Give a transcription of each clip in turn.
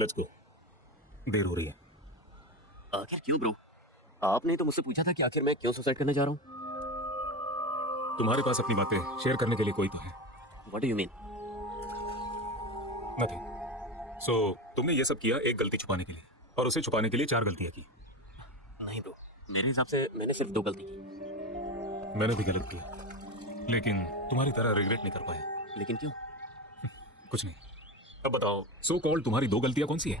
Let's go, देर हो रही है। आखिर क्यों ब्रो? आपने तो मुझसे पूछा था कि आखिर मैं क्यों सुसाइड करने जा रहा हूँ। तुम्हारे पास अपनी बातें शेयर करने के लिए कोई तो है। What do you mean? Nothing. So तुमने ये सब किया एक गलती छुपाने के लिए, और उसे छुपाने के लिए 4 गलतियां की। नहीं ब्रो, मेरे हिसाब से मैंने सिर्फ 2 गलती की। मैंने भी गलत किया, लेकिन तुम्हारी तरह रिग्रेट नहीं कर पाया। लेकिन क्यों? कुछ नहीं। अब बताओ, सो कॉल्ड तुम्हारी 2 गलतियां कौन सी है?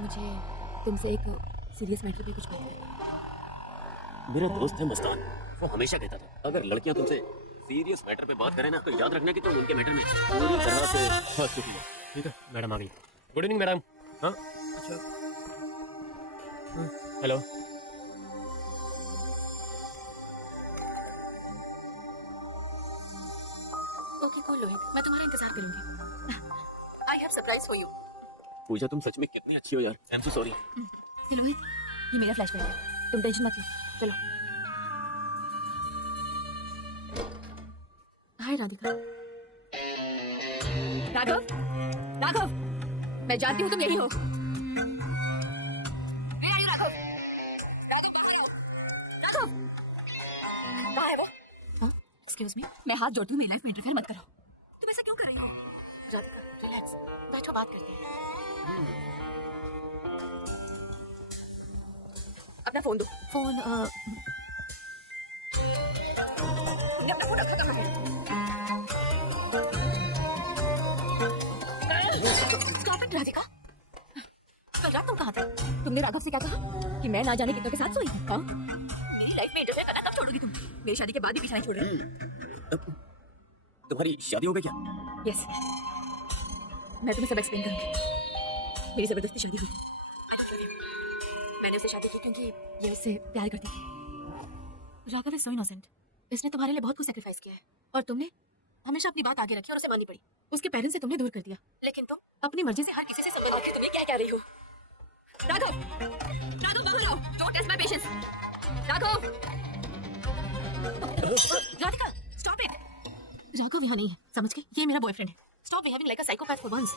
मुझे तुमसे एक सीरियस मैटर पे कुछ बात करनी। मेरा दोस्त है मस्तान, वो हमेशा कहता था अगर लड़कियां तुमसे सीरियस मैटर पे बात करें ना तो याद रखना कि तुम उनके मैटर में पूरी तरह से फंस चुकी हो। ठीक है, मैडम आ गई। Good evening madam. हाँ अच्छा, हेलो। ओके कॉल लोहित, मैं तुम्हारा इंतजार करूंगी। I have surprise for you. Pooja तुम सच में कितनी अच्छी हो यार। I am so sorry. Lohit, ये मेरा फ्लैशबैक है, तुम टेंशन मत लो। चलो। हाय राधिका। राघव, राघव, मैं जानती हूँ तुम यही हो। राघव, राघव कहाँ हो? राघव, कहाँ है वो? हाँ, एक्सक्यूज मी, मैं हाथ जोड़ती हूँ, मेरी लाइफ में इंटरफेयर मत करो। तुम ऐसा क्यों कर रही हो? राधिका, रिलैक्स, बैठो, बात करते हैं। अपना फोन दो। फोन तुमने अपना फोन रखा कहाँ है? Stop it, Radhika. कल रात तुम कहाँ थे? तुमने राघव से क्या कहा कि मैं ना जाने कितनों के साथ सोई हूँ? हाँ? मेरी लाइफ में इंटरफेयर करना कब छोड़ोगी तुम? मेरी शादी के बाद भी पीछा नहीं छोड़ रही। तुम्हारी शादी हो गई क्या? यस, मैं तुम्हें सब एक्सप्लेन करूंगी। मेरी जबरदस्ती शादी हुई। मैंने उससे शादी की क्योंकि ये उससे प्यार करती थी। Raghav is so innocent. इसने तुम्हारे लिए बहुत कुछ सैक्रिफाइस किया है और तुमने हमेशा अपनी बात आगे रखी और उसे माननी पड़ी। उसके पेरेंट्स से तुमने दूर कर दिया, लेकिन तुम अपनी मर्जी से हर किसी से संबंध रखकर तुम्हें क्या कह रही हो? राघव, राघव बाहर आओ। Don't test my patience. Raghav, Radhika, stop it. Raghav यहाँ नहीं है, समझ गई? ये मेरा बॉयफ्रेंड है। Stop behaving like a psychopath for once.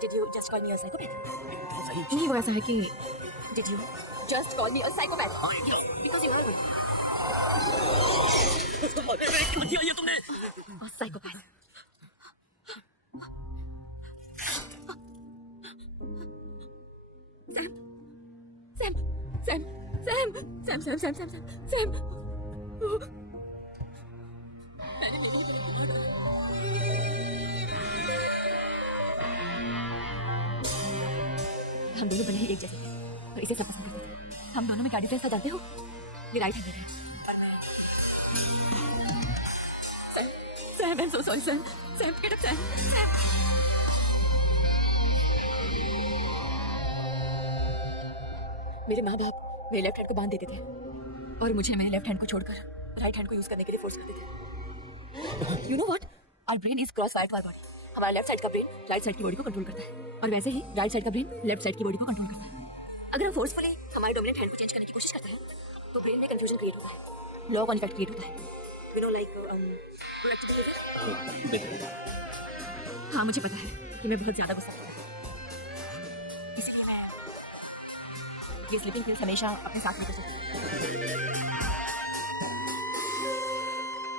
Did you just call me a psychopath? नहीं, वो ऐसा है कि did you just call me a psychopath? Because you are क्यों किया ये तुमने? a psychopath. Sam, Sam, Sam, Sam, Sam, Sam, Sam, Sam, Sam, Sam. हम दोनों बने ही एक जैसे थे और इसे सब पसंद करते थे। हम दोनों में क्या डिफरेंस था जानते हो? ये राइट हैंडेड है। Sam, I'm so sorry, Sam. Sam, get up, Sam. मेरे माँ बाप मेरे लेफ्ट हैंड को बांध देते थे और मुझे मेरे लेफ्ट हैंड को छोड़कर राइट हैंड को यूज करने के लिए फोर्स करते थे। You know what? Our brain is cross wired to our body. हमारा लेफ्ट साइड का ब्रेन राइट साइड की बॉडी को कंट्रोल करता है और वैसे ही राइट साइड का ब्रेन लेफ्ट साइड की बॉडी को कंट्रोल करता है। अगर हम फोर्सफुली हमारे डोमिनेंट हैंड को चेंज करने की कोशिश करते हैं तो ब्रेन में कंफ्यूजन क्रिएट होता है, लॉ ऑफ इफेक्ट क्रिएट होता है। You know, like proactive behavior. हाँ, मुझे पता है कि मैं बहुत ज्यादा गुस्सा हूँ, इसीलिए मैं ये स्लीपिंग पिल्स हमेशा अपने साथ लेकर चलती हूँ।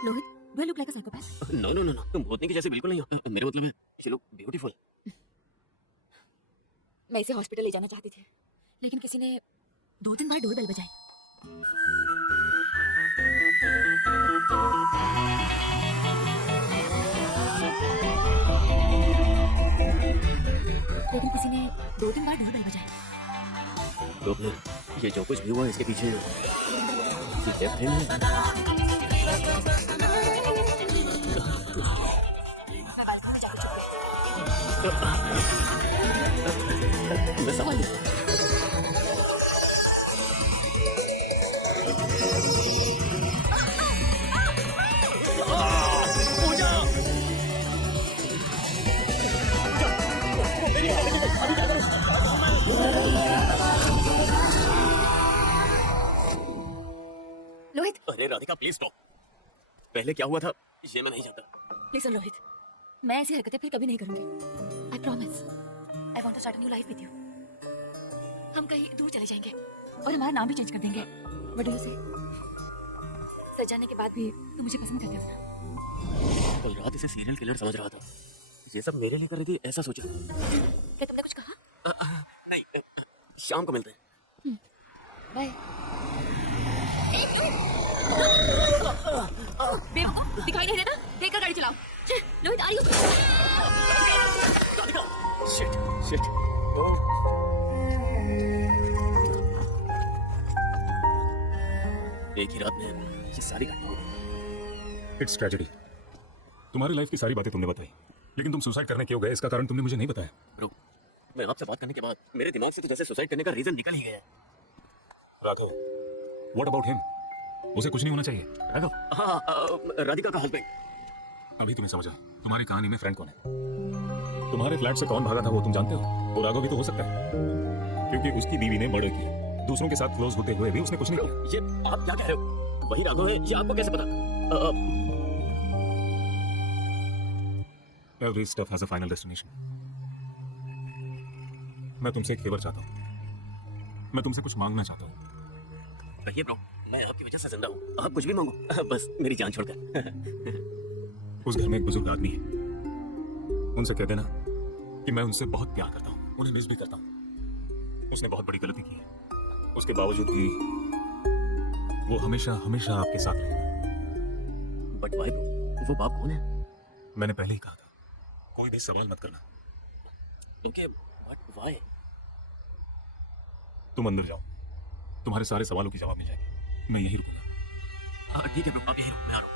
Lohit, do I look like a psychopath? No no no no, तुम भूतनी के जैसे बिल्कुल नहीं हो। मेरे मतलब है you look beautiful. मैं इसे हॉस्पिटल ले जाना चाहती थी, लेकिन किसी ने 2-3 बार डोर बेल बजाई। लेकिन किसी ने 2-3 बार डोर बेल बजाई। तो फिर ये जो कुछ भी हुआ इसके पीछे लेफ्ट हैंड है। मैं बालकनी में जाकर छुप गई। मैं समझ गया। लोहित, अरे राधिका प्लीज स्टॉप। पहले क्या हुआ था ये मैं नहीं जानता। लिसन लोहित, मैं ऐसी हरकतें फिर कभी नहीं करूंगी। I promise. I want to start a new life with you. हम कहीं दूर चले जाएंगे और हमारा नाम भी चेंज कर देंगे। व्हाट डू यू से? सच जानने के बाद भी तुम मुझे पसंद करते हो ना? कल रात इसे सीरियल किलर समझ रहा था। ये सब मेरे लिए कर रही थी, ऐसा सोचा। क्या तुमने कुछ कहा? नहीं, शाम को मिलते हैं। बाय। बेवकूफ, दिखाई नहीं देता? देख कर गाड़ी चलाओ। लोहित, आ रही हो? Shit, shit. एक ही रात में ये सारी घटना हो गई। It's tragedy. तुम्हारी लाइफ की सारी बातें तुमने बताई, लेकिन तुम सुसाइड करने क्यों गए इसका कारण तुमने मुझे नहीं बताया। ब्रो, मैं आपसे बात करने के बाद मेरे दिमाग से तो जैसे सुसाइड करने का रीजन निकल ही गया है। Raghav, what about him? उसे कुछ नहीं होना चाहिए। राघव? हाँ, राधिका का हस्बैंड। अभी तुम्हें समझा तुम्हारी कहानी में फ्रेंड कौन है। तुम्हारे फ्लैट से कौन भागा था वो तुम जानते हो? वो राघव भी तो हो सकता है, क्योंकि उसकी बीवी ने मर्डर किया। दूसरों के साथ क्लोज होते हुए भी उसने कुछ नहीं किया। ये आप क्या कह रहे हो? वही राघव है, ये आपको कैसे पता? Every step has a final destination. मैं तुमसे एक फेवर चाहता हूँ। मैं तुमसे कुछ मांगना चाहता हूँ। कहिए ब्रो, मैं आपकी वजह से जिंदा हूँ। आप कुछ भी मांगो, बस मेरी जान छोड़कर। उस घर में एक बुजुर्ग आदमी है, उनसे कह देना कि मैं उनसे बहुत प्यार करता हूँ, उन्हें मिस भी करता हूँ। उसने बहुत बड़ी गलती की है, उसके बावजूद भी वो हमेशा हमेशा आपके साथ रहेगा। बट भाई, वो बाप कौन है? मैंने पहले ही कहा था, कोई भी सवाल मत करना। Okay, but why? तुम अंदर जाओ, तुम्हारे सारे सवालों की जवाब मिल जाएगी। मैं यहीं रुकूंगा। ठीक है ब्रो, आप यहीं रुको, मैं आ रहा हूँ।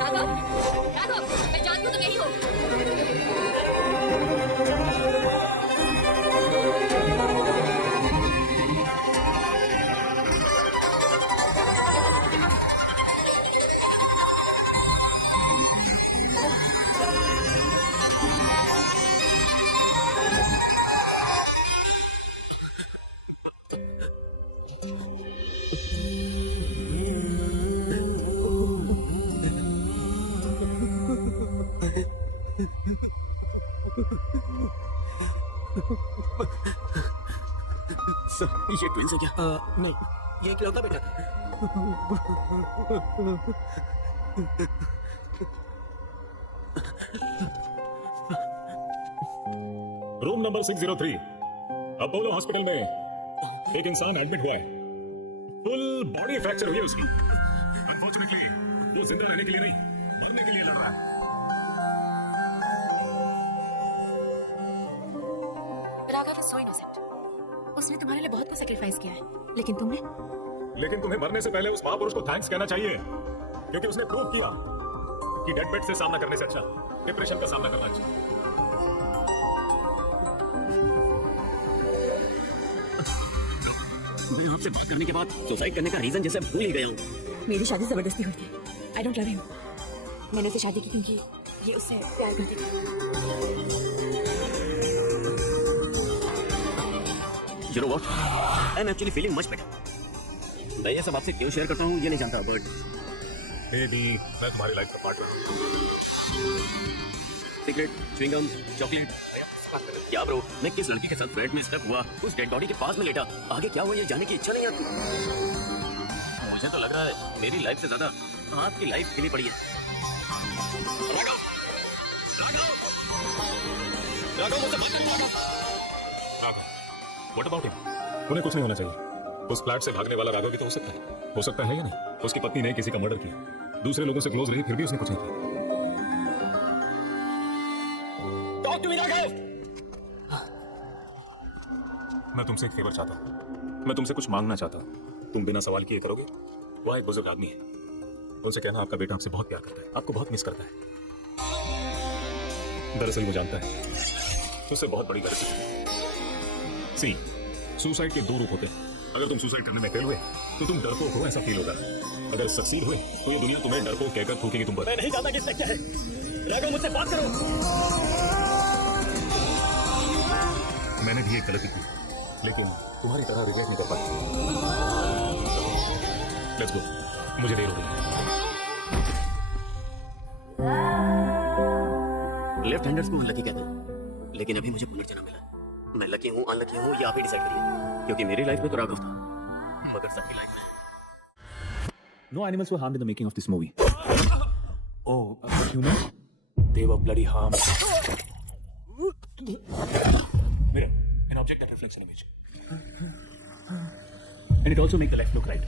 राघव, राघव, मैं जानती हूँ तुम यही हो। सर, ये ट्विंस है क्या? नहीं, ये इकलौता बेटा था। रूम नंबर 603 अपोलो हॉस्पिटल में एक इंसान एडमिट हुआ है। फुल बॉडी फ्रैक्चर हुई है उसकी। अनफॉर्चुनेटली वो जिंदा रहने के लिए नहीं, मरने के लिए लड़ रहा है। Raghav was so innocent. उसने तुम्हारे लिए बहुत कुछ सैक्रिफाइस किया है, लेकिन लेकिन तुम्हें मरने से पहले उस महापुरुष को थैंक्स कहना चाहिए, क्योंकि उसने प्रूव किया कि डेड बेड से सामना करने से अच्छा डिप्रेशन का सामना करना अच्छा। मैं आपसे बात करने के बाद सुसाइड करने का रीजन जैसे भूल ही गया हूँ। मेरी शादी जबरदस्ती हुई थी। I don't love him. मैंने उससे शादी की क्योंकि ये उससे प्यार करती थी। You know what? I'm actually feeling much better. मैं ये सब आपसे क्यों शेयर करता हूँ ये नहीं जानता, बट बेबी मैं तुम्हारी लाइफ का पार्ट हूँ। सिगरेट, च्युइंगम, चॉकलेट, क्या ब्रो? मैं किस लड़की के साथ फ्लैट में स्टक हुआ, उस डेड बॉडी के पास में लेटा, आगे क्या हुआ ये जानने की इच्छा नहीं आती। मुझे तो लग रहा है मेरी लाइफ से ज्यादा आपकी लाइफ के लिए पड़ी है। राघव, राघव, राघव, मुझसे बात करो Raghav. Raghav, what about him? उन्हें कुछ नहीं होना चाहिए। उस फ्लैट से भागने वाला राघव भी तो हो सकता है या नहीं? उसकी पत्नी ने किसी का मर्डर किया, दूसरे लोगों से क्लोज रही, फिर भी उसने कुछ नहीं किया। Talk to me Raghav. मैं तुमसे एक फेवर चाहता हूँ, मैं तुमसे कुछ मांगना चाहता हूँ। तुम बिना सवाल किए करोगे? वह एक बुजुर्ग आदमी है, उनसे कहना आपका बेटा आपसे बहुत प्यार करता है, आपको बहुत मिस करता है। दरअसल वो जानता है उससे बहुत बड़ी गलती है। सी, सुसाइड के दो रूप होते हैं। अगर तुम सुसाइड करने में फेल हुए तो तुम डरपोक हो, ऐसा फील होगा। अगर सक्सीड हुए तो ये दुनिया तुम्हें डरपोक कहकर थूकेगी तुम पर। मैं नहीं जानता कि इसमें क्या है। राघव, मुझसे बात करो। मैंने भी एक गलती की, लेकिन तुम्हारी तरह रिग्रेट नहीं कर पाया। लेट्स गो, मुझे देर हो रही है। लेफ्ट हैंडर्स को अनलकी कहते हैं, लेकिन अभी मुझे पुनर्जन्म मिला है। मैं लकी हूँ अनलकी हूँ ये आप ही डिसाइड करिए, क्योंकि मेरी लाइफ में तो राघव था, मगर सबकी लाइफ में No animals were harmed in the making of this movie. Oh, human? They were bloody harmed. Mirror, an object that reflects an image. And it also makes the left look right.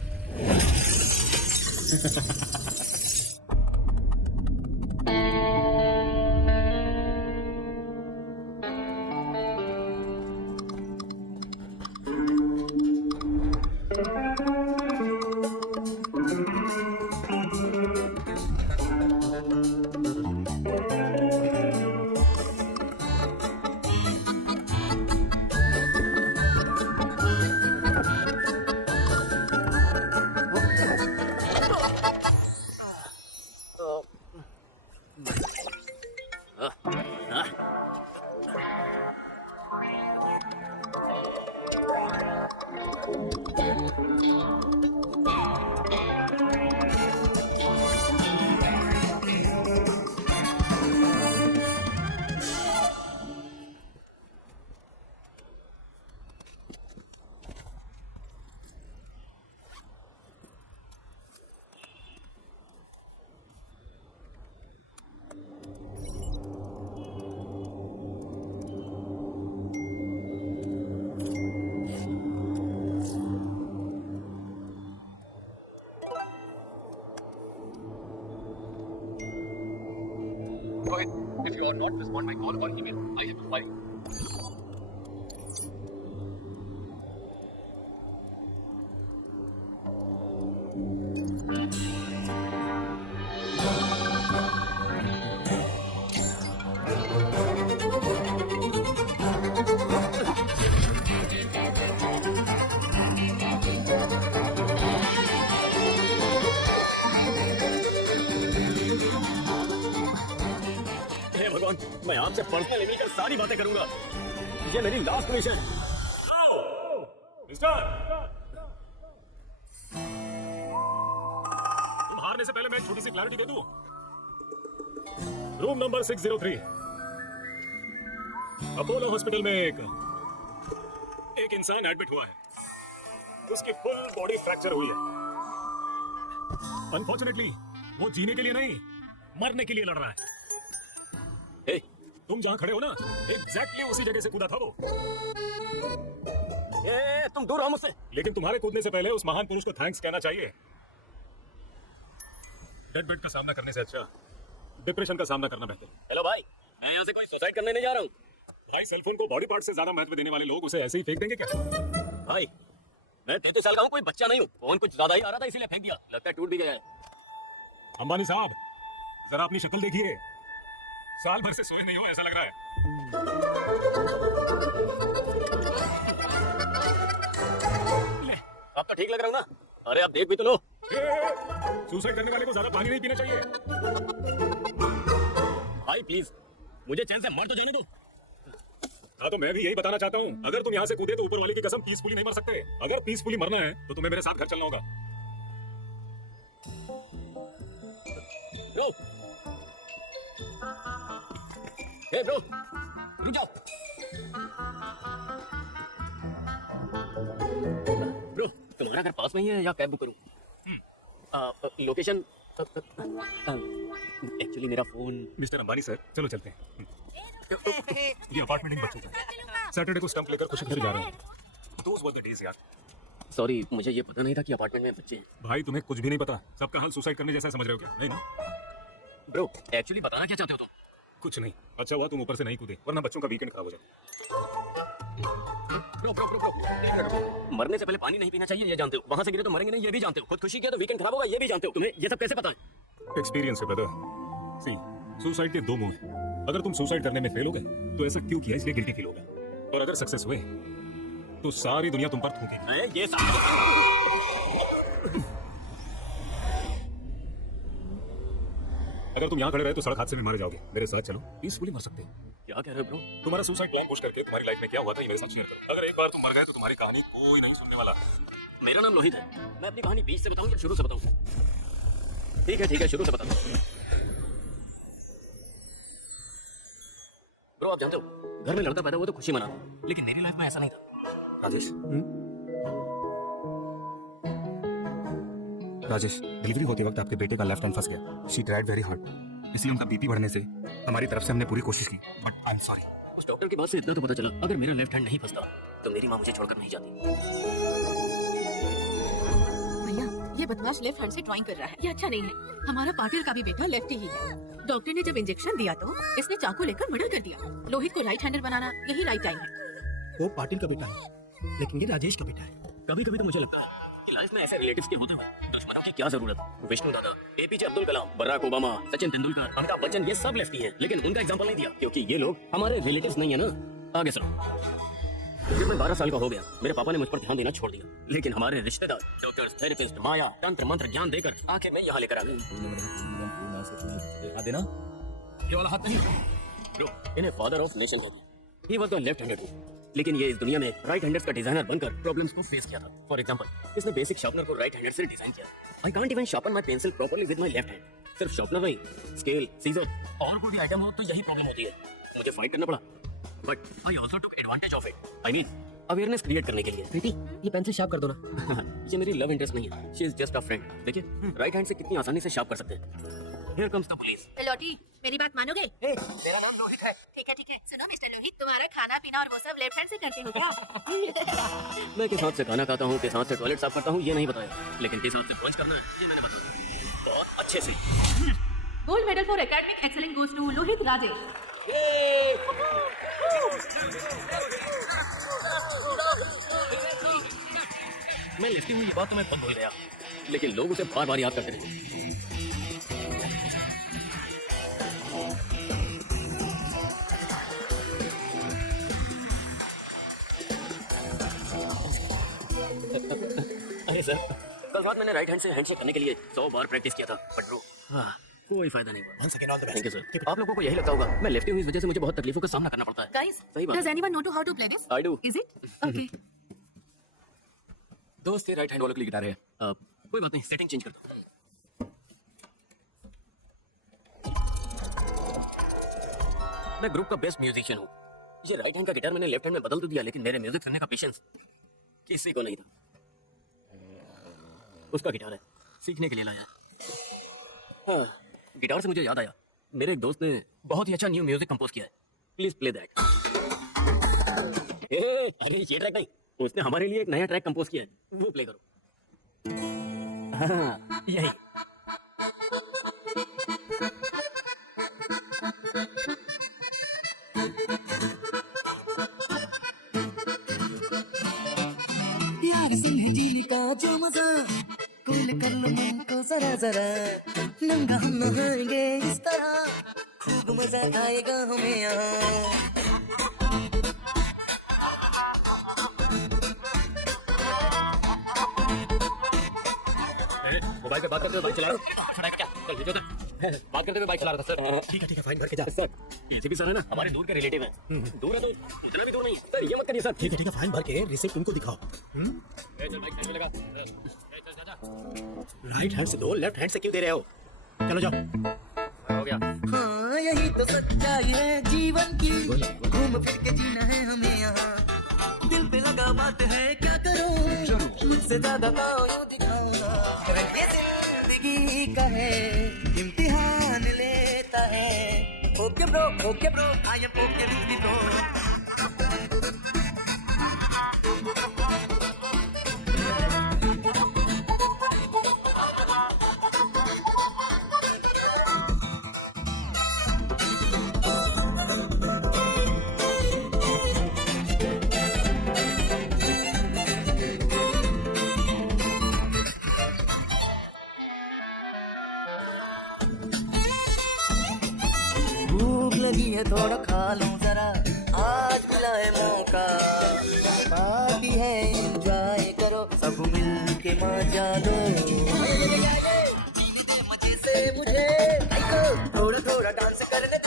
Rohit, if you are not respond my call or email, I have to file. हे भगवान, मैं आपसे personal लेकर सारी बातें करूंगा। ये मेरी last wish है। मिस्टर, तुम हारने से पहले मैं एक छोटी सी क्लैरिटी दे दूं। रूम नंबर 603 अपोलो हॉस्पिटल में एक इंसान एडमिट हुआ है। उसकी फुल बॉडी फ्रैक्चर हुई है। अनफॉर्चुनेटली वो जीने के लिए नहीं, मरने के लिए लड़ रहा है। हे, तुम जहां खड़े हो ना, एग्जैक्टली उसी जगह से कूदा था वो। ये तुम दूर रहो मुझसे। लेकिन तुम्हारे कूदने से पहले उस महान पुरुष को थैंक्स कहना चाहिए। डेड बेड का सामना करने से अच्छा डिप्रेशन का सामना करना बेहतर। हेलो भाई, मैं यहाँ से कोई सुसाइड करने नहीं जा रहा हूँ। भाई, सेलफोन को बॉडी पार्ट से ज्यादा महत्व देने वाले लोग उसे ऐसे ही फेंक देंगे क्या? भाई, मैं 33 साल का हूँ, कोई बच्चा नहीं हूँ। फोन कुछ ज्यादा ही आ रहा था, इसीलिए फेंक दिया। लगता है टूट भी गया है। अंबानी साहब, जरा अपनी शक्ल देखिए। साल भर से सोए नहीं हो ऐसा लग रहा है। ले, अब तो ठीक लग रहा हूँ ना? अरे आप देख भी तो लो। सुसाइड करने वाले को ज्यादा पानी नहीं पीना चाहिए। भाई प्लीज, मुझे चैन से मर तो जाने दो। हाँ, तो मैं भी यही बताना चाहता हूँ। अगर तुम यहाँ से कूदे तो ऊपर वाले की कसम पीसफुली नहीं मर सकते। अगर पीसफुली मरना है तो तुम्हें मेरे साथ घर चलना होगा। ब्रो, हे ब्रो, रुक जाओ। ब्रो, तुम्हारा घर पास में ही है या कैब बुक करूं? लोकेशन एक्चुअली मेरा फोन। मिस्टर अंबानी सर, चलो चलते हैं। ये अपार्टमेंट इन बच्चों का है। सैटरडे को स्टंप लेकर खुशी घर जा रहे हैं। Those were the days यार। सॉरी, मुझे ये पता नहीं था कि अपार्टमेंट में बच्चे हैं। भाई, तुम्हें कुछ भी नहीं पता। सबका हाल सुसाइड करने जैसा समझ रहे हो क्या? नहीं ना? ब्रो, एक्चुअली बताना क्या चाहते हो तुम? कुछ नहीं। अच्छा हुआ तुम ऊपर से नहीं कूदे, वरना बच्चों का वीकेंड खराब हो जाए। ब्रो, मरने से पहले पानी नहीं पीना चाहिए ये जानते हो, वहां से गिरे तो मरेंगे नहीं ये भी जानते हो, खुदकुशी किया तो वीकेंड खराब होगा ये भी जानते हो, तुम्हें ये सब कैसे पता है? एक्सपीरियंस है ब्रदर। सी, सुसाइड के दो मुंह हैं। अगर तुम सुसाइड करने में फेल हो गए तो ऐसा क्यों किया इसलिए गिल्टी फील होगा, और अगर सक्सेस हुए तो सारी दुनिया तुम पर थूकेगी। ये सब अगर तुम यहाँ खड़े रहे तो सड़क हादसे में मारे जाओगे, मेरे साथ चलो, पीसफुली मर सकते हो। क्या कह रहे हो ब्रो? तुम्हारा सुसाइड प्लान पुश करके तुम्हारी लाइफ में क्या हुआ था ये मेरे साथ शेयर करो। अगर एक बार तुम मर गए तो तुम्हारी कहानी कोई नहीं सुनने वाला। मेरा नाम लोहित है, मैं अपनी कहानी बीच से बताऊं या शुरू से बताऊं? ठीक है शुरू से बताता हूं। ब्रो आप जानते हो घर में लड़का पैदा हुआ तो खुशी मना, लेकिन मेरी लाइफ में ऐसा नहीं था। राजेश, डिलीवरी होते वक्त आपके बेटे का लेफ्ट हैंड फंस गया। शी ट्राइड वेरी हार्ड, इसलिए उनका बीपी बढ़ने से हमारी तरफ से हमने पूरी कोशिश की, बट आई एम सॉरी। उस डॉक्टर की बात से इतना तो पता चला, अगर मेरा लेफ्ट हैंड नहीं फंसता तो मेरी माँ मुझे छोड़कर नहीं जाती। भैया ये बदमाश लेफ्ट हैंड से ड्राइंग कर रहा है, ये अच्छा नहीं है। हमारा पाटिल का भी बेटा लेफ्टी ही है। डॉक्टर ने जब इंजेक्शन दिया तो इसने चाकू लेकर मर्डर कर दिया। लोहित को राइट हैंडर बनाना यही राइट टाइम है। वो पाटिल का बेटा है, लेकिन ये राजेश का बेटा है। कभी कभी तो मुझे लगता है कि लाइफ में ऐसे रिलेटिव्स के होते हुए दुश्मनों की क्या जरूरत। विष्णु दादा, APJ Abdul Kalam, Barack Obama, Sachin Tendulkar, Amitabh Bachchan, ये सब लेफ्टी हैं, लेकिन उनका एग्जांपल नहीं दिया क्योंकि ये लोग हमारे रिलेटिव्स नहीं है ना। आगे सुनो। जब मैं 12 साल का हो गया मेरे पापा ने मुझ पर ध्यान देना छोड़ दिया, लेकिन हमारे रिश्तेदार डॉक्टर्स, थेरेपिस्ट, माया, तंत्र मंत्र ज्ञान देकर आखिर में यहाँ लेकर आ गए। देना ये वाला हाथ नहीं ब्रो, इन्हें फादर ऑफ नेशन कहते हैं। He was the left handed, लेकिन ये इस दुनिया में राइट हैंडर्स का डिजाइनर बनकर प्रॉब्लम्स को फेस किया था। फॉर एग्जांपल इसने बेसिक शार्पनर को राइट हैंडर से डिजाइन किया। I can't even sharpen my pencil properly with my left hand. सिर्फ शार्पनर नहीं, स्केल, सीजर और कोई भी आइटम हो तो यही प्रॉब्लम होती है। मुझे फाइट करना पड़ा, but I also took advantage of it. I mean awareness create करने के लिए। प्रीति, ये पेंसिल शार्प कर दो ना। ये मेरी लव इंटरेस्ट नहीं है, she is just a friend. देखिए राइट हैंड से कितनी आसानी से शार्प कर सकते हैं। Here comes the police. लौटी, मेरी बात मानोगे? मेरा नाम लोहित है। ठीक है। सुनो मिस्टर लोहित, तुम्हारा खाना पीना और वो सब लेफ्ट हैंड से करते हो क्या? मैं किस हाथ से खाना खाता हूँ, किस हाथ से टॉयलेट साफ करता हूँ ये नहीं बताया, लेकिन किस हाथ से ब्रश करना है ये मैंने बताया बहुत अच्छे से। Gold medal for academic excellence goes to Lohit Rajesh. मैं लेफ्टी हूँ ये बात तो मैं खुद भूल गया, लेकिन लोग उसे बार बार याद करते रहे। अरे सर, कल रात मैंने राइट हैंड से हैंडशेक करने के लिए 100 बार प्रैक्टिस किया था, बट ब्रो कोई फायदा नहीं हुआ। Once again, all the best. Thank you sir. आप लोगों को यही लगता होगा मैं लेफ्टी हूँ इस वजह से मुझे बहुत तकलीफों का सामना करना पड़ता है। Guys, सही बात does है। anyone know to how to play this? I do. Is it? Okay. दोस्त ये राइट हैंड वालों के लिए गिटार है। कोई बात नहीं, सेटिंग चेंज कर दो। मैं ग्रुप का बेस्ट म्यूजिशियन हूँ। ये राइट हैंड का गिटार मैंने लेफ्ट हैंड में बदल तो दिया, लेकिन मेरे म्यूजिक सुनने का पेशेंस किसी को नहीं था। उसका गिटार है, सीखने के लिए लाया। हाँ, गिटार से मुझे याद आया, मेरे एक दोस्त ने बहुत ही अच्छा न्यू म्यूजिक कंपोज किया है। Please play that. अरे ये ट्रैक नहीं, उसने हमारे लिए एक नया ट्रैक कंपोज किया है, वो प्ले करो। हाँ, यही। प्यार से है जीने का जो मजा, कूल कर लो मन को जरा जरा, नंगा हम नहाएंगे इस तरह, खूब मजा आएगा हमें यहाँ। मोबाइल पे बात करते हुए बाइक चला रहा क्या? चल भेजो उधर। बात करते हुए बाइक चला रहा था सर। ठीक है फाइन भर के जा। सर ये भी सर है ना, हमारे दूर के रिलेटिव हैं। दूर है तो इतना भी दूर नहीं है सर, ये मत करिए सर। ठीक है फाइन भर के रिसिप्ट उनको दिखाओ। चल बाइक साइड में लगा। चल जा। राइट हैंड से दो, लेफ्ट हैंड से क्यों दे रहे हो? चलो जाओ। हो गया। हाँ यही तो सच्चाई है जीवन की, घूम फिर के जीना है हमें यहाँ, दिल पे लगा बात है क्या करूँ, मुझसे ज्यादा पाओ यूँ दिखाऊंगा, ये जिंदगी का है इम्तिहान लेता है। Okay bro I am okay with me bro. पहले थोड़ा खा लूं जरा, आज मिला है मौका, पार्टी है एंजॉय करो, सब मिल के मजा लो, जीने दे मजे से मुझे, थोड़ा थोड़ा डांस करने दे,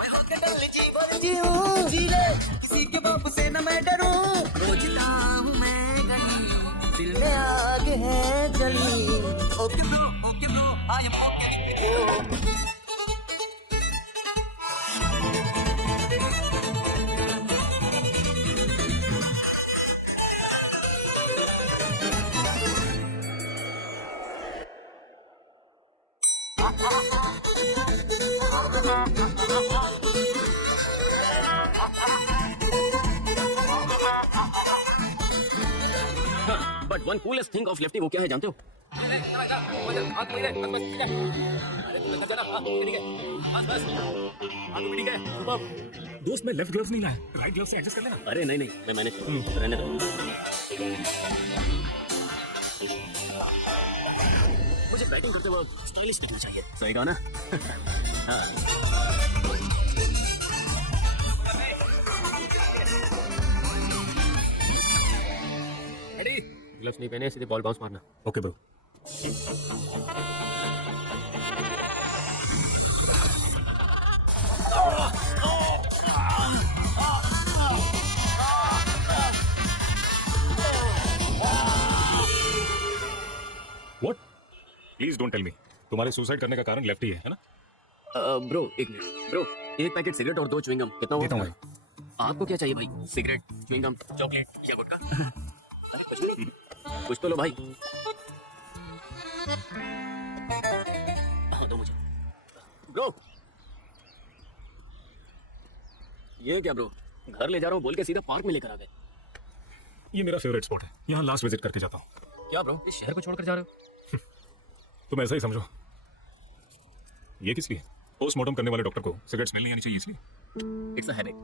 मैं होके डल जीवन जीऊं, जी ले किसी के बाप से न मैं डरूं, रोजता हूँ मैं गली, दिल में आग है जली, okay bro I am okay. But one coolest thing of lefty वो क्या है जानते हो? दोस्त मैं लेफ्ट ग्लव्स नहीं लाया, राइट ग्लव से एडजस्ट कर लेना। अरे नहीं मैं मैनेज करूँ, रहने दो। मुझे बैटिंग करते वक्त स्टाइलिश दिखना चाहिए, सही कहा ना? हाँ। ग्लव्स नहीं पहने, सीधे बॉल बाउंस मारना। Okay bro. What? Please don't tell me तुम्हारे सुसाइड करने का कारण लेफ्ट ही है ना? ब्रो एक मिनट ब्रो, एक पैकेट सिगरेट और 2 च्युइंगम कितना देता हूँ हुआ? आपको क्या चाहिए भाई? सिगरेट, च्युइंगम, चॉकलेट या गुटखा? कुछ तो लो भाई। हाँ दो मुझे। ब्रो ये क्या ब्रो, घर ले जा रहा हूँ बोल के सीधा पार्क में लेकर आ गए। ये मेरा फेवरेट स्पॉट है, यहाँ लास्ट विजिट करके जाता हूँ। क्या ब्रो, इस शहर को छोड़कर जा रहे हो? तुम ऐसा ही समझो। ये किस लिए? पोस्टमार्टम करने वाले डॉक्टर को सिगरेट स्मेल नहीं आनी चाहिए इसलिए। It's a habit.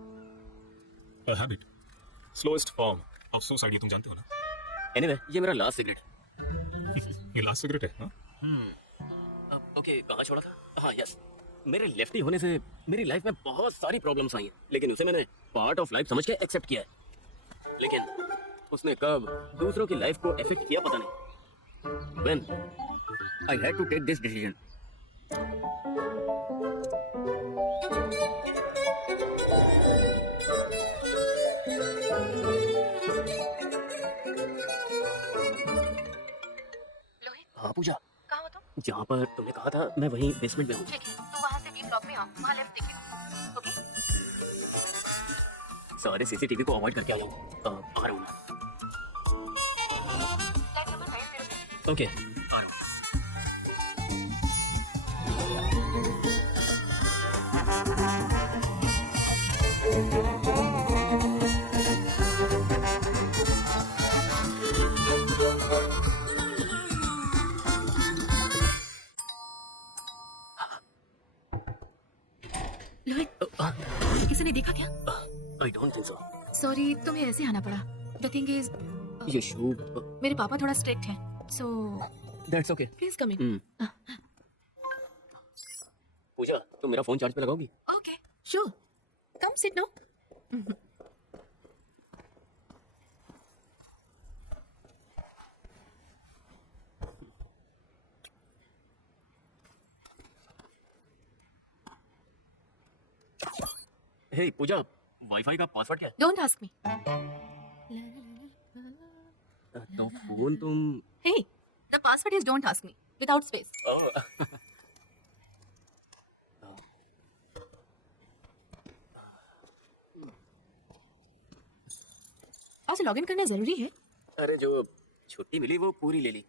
A habit, slowest form of suicide, ये तुम जानते हो ना? एनीवे ये मेरा लास्ट सिगरेट। ये लास्ट सिगरेट है हाँ? ओके कहाँ छोड़ा था? हाँ यस, मेरे लेफ्टी होने से मेरी लाइफ में बहुत सारी प्रॉब्लम्स आई हैं, लेकिन उसे मैंने पार्ट ऑफ लाइफ समझ के एक्सेप्ट किया है। लेकिन उसने कब दूसरों की लाइफ को अफेक्ट किया पता नहीं। When I had to take this decision. हाँ पूजा, कहाँ हो तुम? जहाँ पर तुमने कहा था मैं वहीं बेसमेंट में हूँ। ठीक है, तुम वहाँ से बी ब्लॉक में आओ, वहाँ लेफ्ट देखिए। ओके? सारे सीसीटीवी को अवॉइड करके आया हूँ। आ रहा हूँ। Flat number 907। ओके आ रहा हूँ। लोहित, किसी ने देखा क्या? I don't think so. Sorry, तुम्हें ऐसे आना पड़ा। द थिंग इज, ये शू। मेरे पापा थोड़ा स्ट्रिक्ट हैं, so that's okay. Please come in. Pooja तुम मेरा फोन चार्ज पे लगाओगी? Okay, sure, come sit now. Hey Pooja, wifi का पासवर्ड क्या डोंट आस्क मी। है? तो फोन तुम hey, the password is don't ask me without space. आज लॉगिन करना जरूरी है? अरे जो छुट्टी मिली वो पूरी ले ली।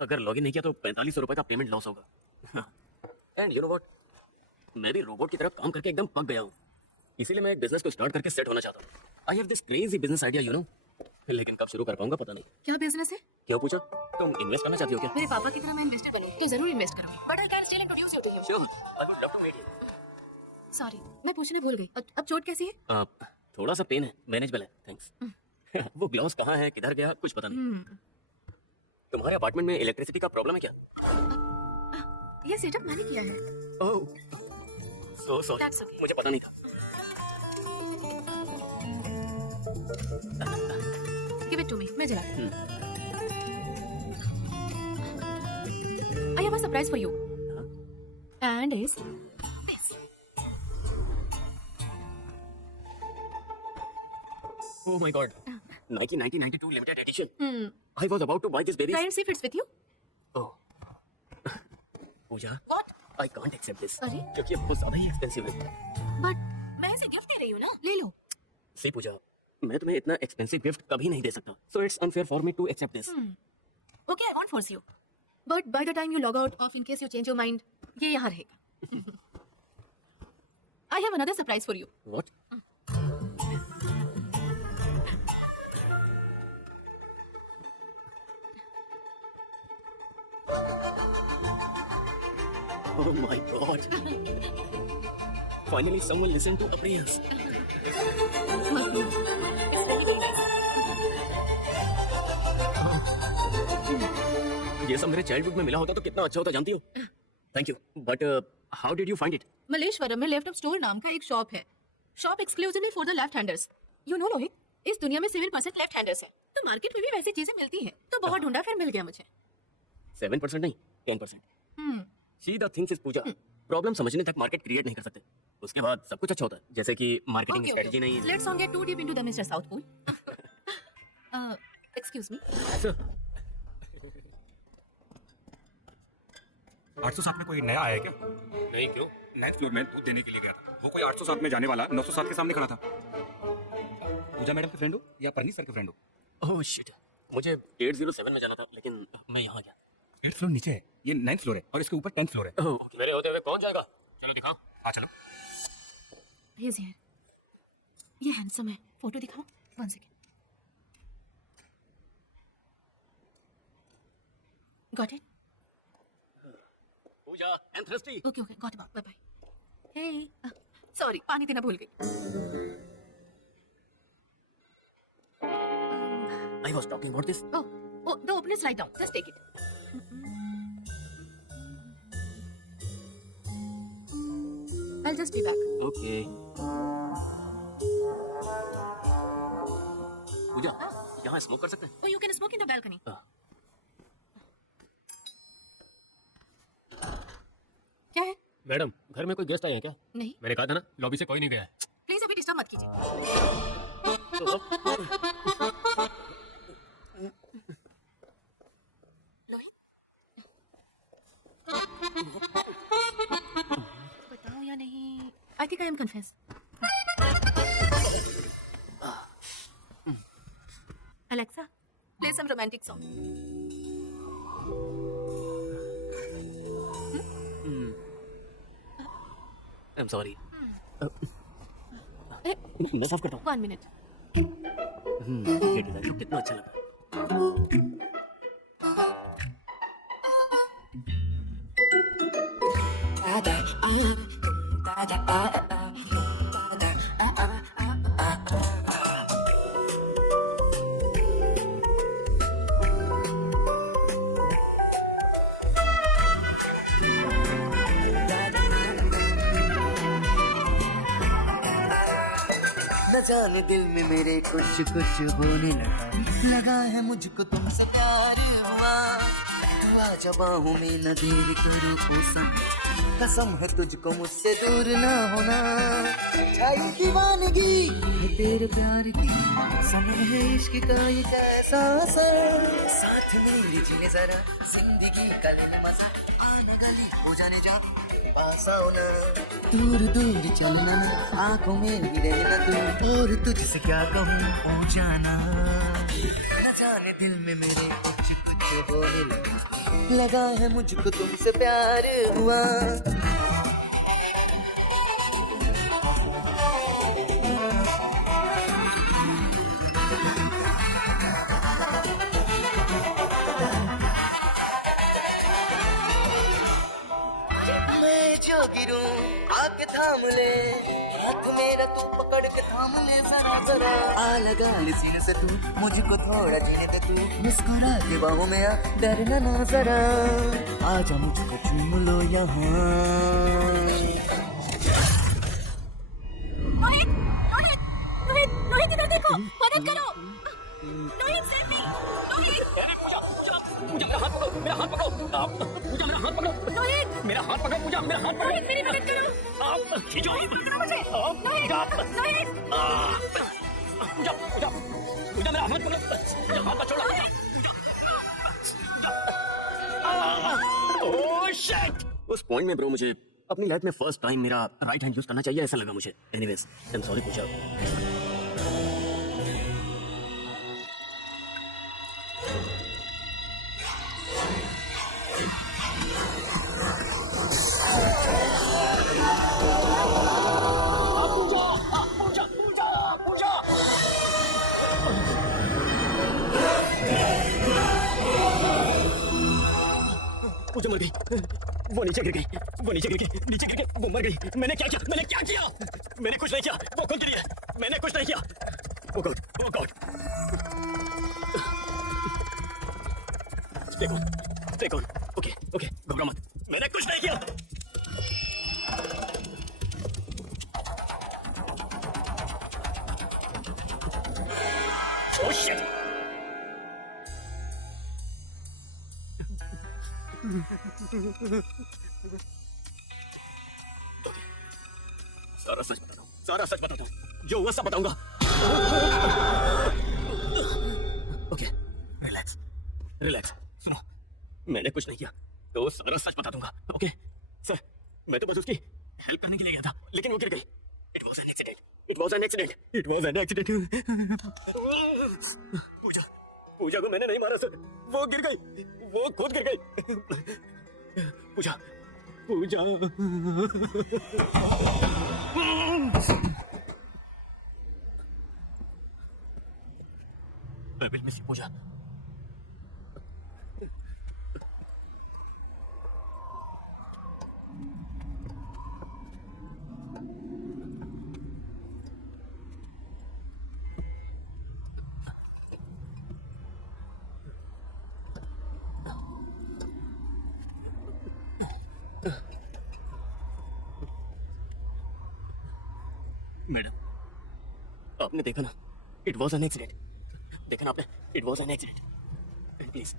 अगर लॉगिन नहीं किया तो 4500 रुपए का पेमेंट लॉस होगा। एंड यू नो व्हाट, मैं भी रोबोट की तरह काम करके एकदम पक गया हूँ, इसीलिए मैं एक बिजनेस को स्टार्ट करके सेट होना चाहता हूँ। I have this crazy business idea you know, लेकिन कब शुरू कर पाऊंगा पता नहीं। क्या बिजनेस है? क्यों पूछा, तुम इन्वेस्ट करना चाहती हो क्या? मेरे पापा की तरह मैं इन्वेस्टर बनूंगी तो जरूर इन्वेस्ट करूंगी, but I can still introduce you to him. Sure, I would love to meet you. Sorry, मैं पूछना भूल गई। अब चोट कैसी है? थोड़ा सा पेन है, मैनेजेबल है, थैंक्स। वो ग्लव्स कहाँ है, किधर गया, कुछ पता नहीं। तुम्हारे अपार्टमेंट में इलेक्ट्रिसिटी का प्रॉब्लम है क्या? ये सेटअप मैंने किया है। ओह सो सॉरी, That's okay. मुझे पता नहीं था। Give it to me. मैं जलाती हूँ. I have a surprise for you. And is this. Oh my God. Nike 1992 limited edition. I was about to buy this berries. Try and see if it's with you. Oh. Puja, What? I can't accept this. अरे? क्योंकि ये बहुत ज़्यादा ही expensive है। But मैं इसे gift दे रही हूँ ना. ले लो. See पूजा, मैं तुम्हें इतना एक्सपेंसिव गिफ्ट कभी नहीं दे सकता। So it's unfair for me to accept this. Okay, I won't force you. But by the time you log out of in case you change your mind, ये यहाँ रहेगा. I have another surprise for you. What? Oh my God. Finally someone listened to our prayers. ये सब मेरे childhood में मिला होता तो कितना अच्छा होता जानती हो? Thank you. But how did you find it? Malleswaram में लेफ्ट ऑफ स्टोर नाम का एक शॉप है. Shop exclusively for the left handers. You know Lohit, इस दुनिया में 7% लेफ्ट हैंडर्स हैं. तो मार्केट में भी वैसी चीजें मिलती हैं. तो बहुत ढूंढा, फिर मिल गया मुझे. 7% नहीं, 10%. See the things is Pooja. Problem समझने तक मार्केट क्रिएट नहीं कर सकते. उसके बाद सब कुछ अच्छा होता है. जैसे कि मार्केटिंग स्ट्रेटजी नहीं. Let's not get too deep into the Mr. South Pole. Excuse me. Sir, 807 में कोई नया आया है क्या? नहीं क्यों? 9th फ्लोर में दूध देने के लिए गया था. वो कोई 807 में जाने वाला 907 के सामने खड़ा था. पूजा मैडम के फ्रेंड हो या परनीत सर के फ्रेंड हो? Oh shit. मुझे 807 में जाना था लेकिन मैं यहाँ गया. 8th फ्लोर नीचे है. ये 9th फ्लोर है और इसके ऊपर 10th फ्लोर है. ओह, मेरे होते हुए कौन जाएगा? चलो दिखाओ. हाँ चलो. He's here. ये हैंडसम है. फोटो दिखाओ. 1 second. Got it? Puja, I'm thirsty. Okay, okay. Got it. Bye bye. Hey. Sorry, पानी देना भूल गई. I was talking about this. Oh, the opener is right down. Just take it. I'll just be back. Okay. पूजा, यहाँ smoke कर सकते हैं? Oh, you can smoke in the balcony. क्या है? मैडम, घर में कोई गेस्ट आए हैं क्या? नहीं. मैंने कहा था ना, लॉबी से कोई नहीं गया है. प्लीज अभी डिस्टर्ब मत कीजिए. बताओ या नहीं? I think I am confessed. Alexa, play some romantic song. I'm sorry. Hey, मैं साफ करता हूँ. 1 minute. ये डिजाइन कितना अच्छा लगा. न जाने दिल में मेरे कुछ कुछ होने लगा है मुझको तुमसे प्यार हुआ. तू आ जा बाहों में न देर करो कसम है तुझको मुझसे दूर ना होना. छाई दीवानगी है तेरे प्यार की, समय है इश्क का ये कैसा असर. साथ मेरे जीने जरा जिंदगी का ले मजा. आने गली हो जाने जा पास आओ ना. दूर दूर चलना आंखों में ही रहना तू. और तुझसे क्या कहूँ ओ जाना. न जाने दिल में मेरे कुछ कुछ होने लगा है मुझको तुमसे प्यार हुआ. मैं जो गिरूं आके थाम ले हाथ मेरा तू पकड़ के थाम ले जरा जरा. आ लगा ले सीने से तू मुझको थोड़ा जीने दे तू. मुस्कुरा के बाहों में आ डरना ना जरा. आजा मुझको चूम लो यहाँ. मत करो। Rohit save me. रोहित। पूजा मेरा हाथ पकड़ो, मेरा हाथ पकड़ो। आप पूजा मेरा हाथ पकड़ो। रोहित। मेरा हाथ पकड़ो पूजा, मेरा हाथ पकड़ो। रोहित मेरी मदद करो। आप खींचो। पकड़ो मुझे। रोहित। रोहित। पूजा पूजा पूजा मेरा हाथ पकड़ो। मेरा हाथ मत छोड़ो। Oh shit. उस पॉइंट में ब्रो मुझे अपनी लाइफ में फर्स्ट टाइम मेरा राइट हैंड यूज करना चाहिए ऐसा लगा मुझे। एनीवेज आई एम सॉरी पूजा। पूजा मर गई। वो नीचे गिर गई, वो नीचे गिर गई, नीचे गिर गई, वो मर गई। मैंने क्या किया, मैंने क्या किया? मैंने कुछ नहीं किया, वो खुद गिरी है। मैंने कुछ नहीं किया। ओ गॉड, ओ गॉड। देखो देखो। ओके ओके घबरा मत, मैंने कुछ नहीं किया। Oh shit. सारा सच बताता हूँ, सारा सच बताता हूँ, जो हुआ सब बताऊंगा। Okay relax relax. सुनो मैंने कुछ नहीं किया तो सारा सच बता दूंगा। ओके सर मैं तो बस उसकी हेल्प करने के लिए गया था लेकिन वो गिर गई। It was an accident, it was an accident, it was an accident. Pooja Pooja को मैंने नहीं मारा सर, वो गिर गई, वो खुद गिर गई। Pooja Pooja. I will miss you, Pooja. Madam आपने देखा ना, इट वॉज एन एक्सीडेंट। देखा ना आपने, it was an accident. Please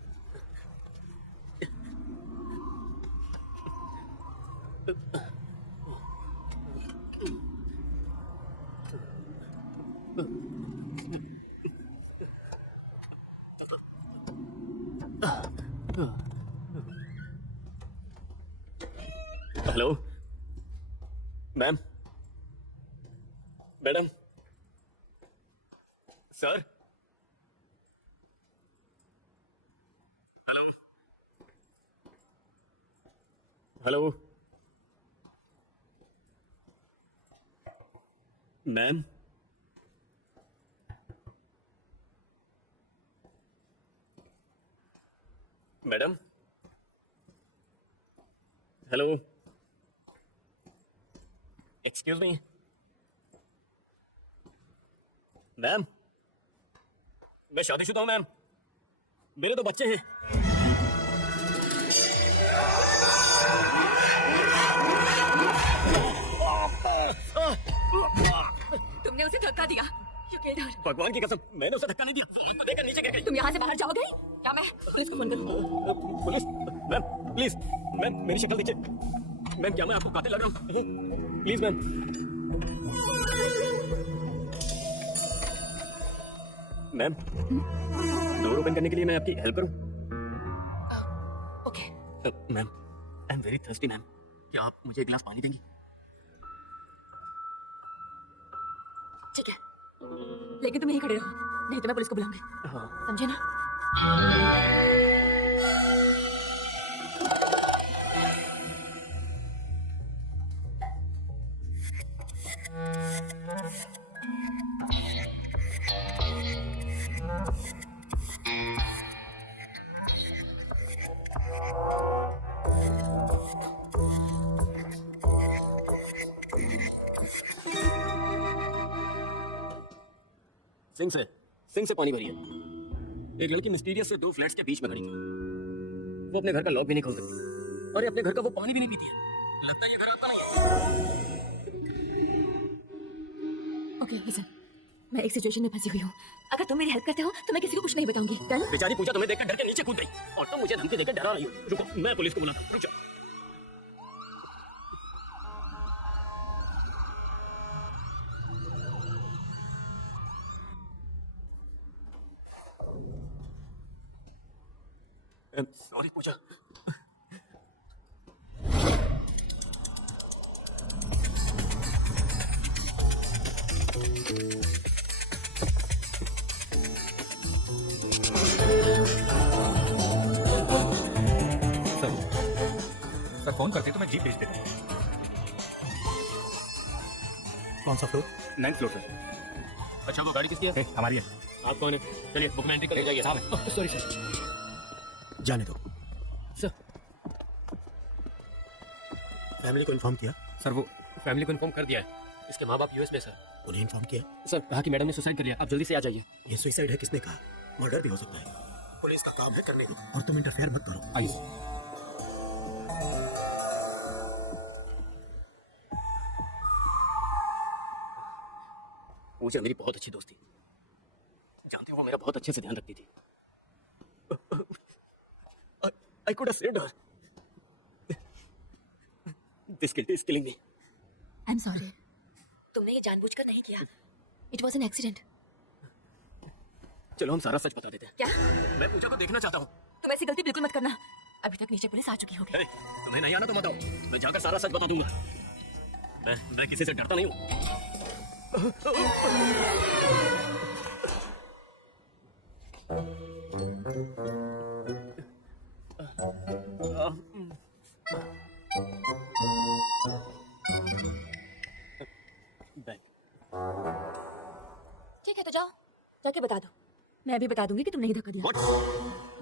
hello ma'am, madam, sir, hello ma'am, madam, hello, excuse me ma'am, मैं शादीशुदा हूं मैम, मेरे 2 बच्चे हैं। तुमने उसे धक्का दिया। You killed her. भगवान की कसम मैंने उसे धक्का नहीं दिया, वो आपको देखकर नीचे गिर गई। तुम यहाँ से बाहर जाओगे या मैं पुलिस को फोन करूँ? पुलिस? मैम प्लीज, मैम मेरी शक्ल देखिए। मैम क्या मैं आपको कातिल लग रहा हूँ? Please ma'am. Ma'am door open करने के लिए मैं आपकी हेल्प करूं? Okay. Ma'am I am very thirsty ma'am, क्या आप मुझे 1 गिलास पानी देंगी? ठीक है, लेकिन तुम यहीं खड़े रहो, नहीं तो मैं पुलिस को बुलाऊंगी। हाँ। समझे ना? सिंक से पानी भरिए। एक लड़की मिस्टीरियस से 2 फ्लैट्स के बीच में खड़ी थी। वो अपने घर का लॉक भी नहीं खोल सकती और अपने घर का वो पानी भी नहीं पीती है। लगता है ये घर आपका नहीं है। ओके लिसन, मैं एक सिचुएशन में फंसी हुई हूँ, अगर तुम मेरी हेल्प करते हो तो मैं किसी को कुछ नहीं बताऊंगी। डन? बेचारी पूजा तुम्हें देखकर डर के नीचे कूद गई और तुम मुझे धमकी देकर डरा रही हो। रुको, मैं पुलिस को बुलाता हूँ। रुक जाओ। सॉरी पूजा। सर फोन करते तो मैं जीप भेज देता हूँ। कौन सा फ्लोर? 9th फ्लोर पे। अच्छा, वो गाड़ी किसकी है? हमारी है। आप कौन है? चलिए बुक में एंट्री कर जाइए। साहब, सॉरी सर, जाने दो। सर, फैमिली को इन्फॉर्म किया? सर वो फैमिली को इन्फॉर्म कर दिया है। इसके माँ बाप यूएस में सर। उन्हें इन्फॉर्म किया? सर कहा कि मैडम ने सुसाइड कर लिया, आप जल्दी से आ जाइए। ये सुसाइड है किसने कहा? मर्डर भी हो सकता है। पुलिस का काम है करने दो और तुम इंटरफेयर मत करो। आइए। पूजा मेरी बहुत अच्छी दोस्त थी, जानते हो वो मेरा बहुत अच्छे से ध्यान रखती थी। I could have saved her. This guilt is killing me. I am sorry. तुमने ये जानबूझकर नहीं किया। It was an accident. चलो हम सारा सच बता देते हैं। क्या? मैं पूजा को देखना चाहता हूँ। तुम ऐसी गलती बिल्कुल मत करना। अभी तक नीचे पुलिस आ चुकी होगी। अरे, तुम्हें नहीं आना तो मत आओ, मैं जाकर सारा सच बता दूंगा। मैं किसी से डरता नहीं हूँ। ठीक है तो जाओ, जाके बता दो। मैं भी बता दूंगी कि तुमने ही धक्का दिया। What?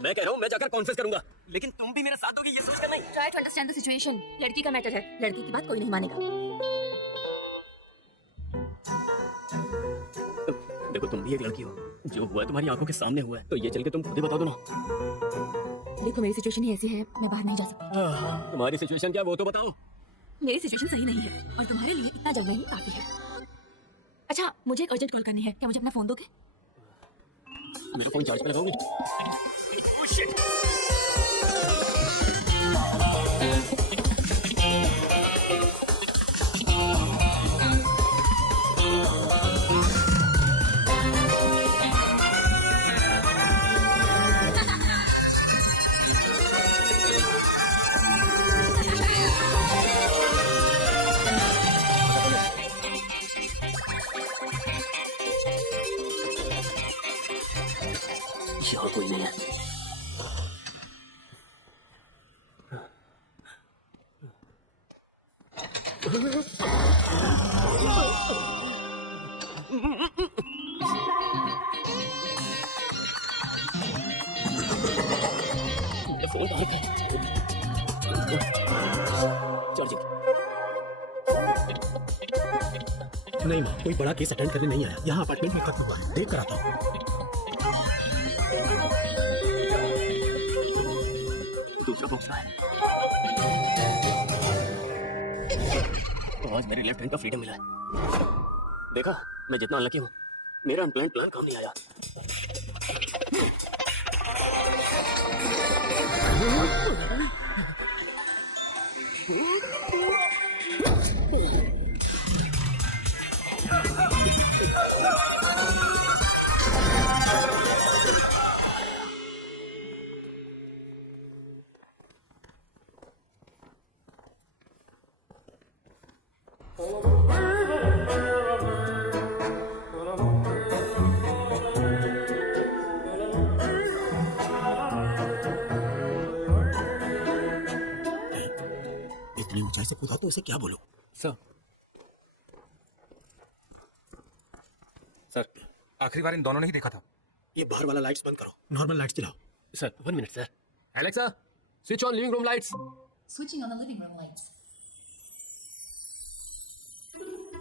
मैं कह रहा हूँ मैं जाकर कॉन्फेस करूंगा, लेकिन तुम भी मेरे साथ दोगी ये सोचकर नहीं। Try to understand the situation. लड़की का मैटर है, लड़की की बात कोई नहीं मानेगा। देखो तुम भी एक लड़की हो, जो हुआ है तुम्हारी आंखों के सामने हुआ है, तो ये चल के तुम खुद ही बता दो ना। देखो मेरी सिचुएशन ही ऐसी है, मैं बाहर नहीं जा सकती। तुम्हारी सिचुएशन क्या वो तो बताओ। मेरी सिचुएशन सही नहीं है और तुम्हारे लिए इतना जलना ही काफी है। अच्छा, मुझे एक अर्जेंट कॉल करनी है, क्या मुझे अपना फोन दोगे? मेरा फोन चार्ज पे लगाओगी? Oh, shit. यहाँ कोई नहीं है। फोन कहाँ है? चार्जिंग। नहीं माँ, कोई बड़ा केस अटेंड करने नहीं आया। यहाँ अपार्टमेंट में खत्म हुआ है, देख कर आता हूँ। दूसरा बॉक्स है। आज मेरे लेफ्ट हैंड का फ्रीडम मिला है। देखा, मैं जितना अनलकी हूँ, मेरा अनप्लान्ड प्लान काम नहीं आया। इतनी ऊंचाई से कूदा तो इसे क्या बोलूं? सर, सर, आखिरी बार इन दोनों ने ही देखा था। ये बाहर वाला लाइट्स बंद करो, नॉर्मल लाइट्स चलाओ। Sir, 1 minute sir. Alexa, switch on living room lights. Switching on the living room lights.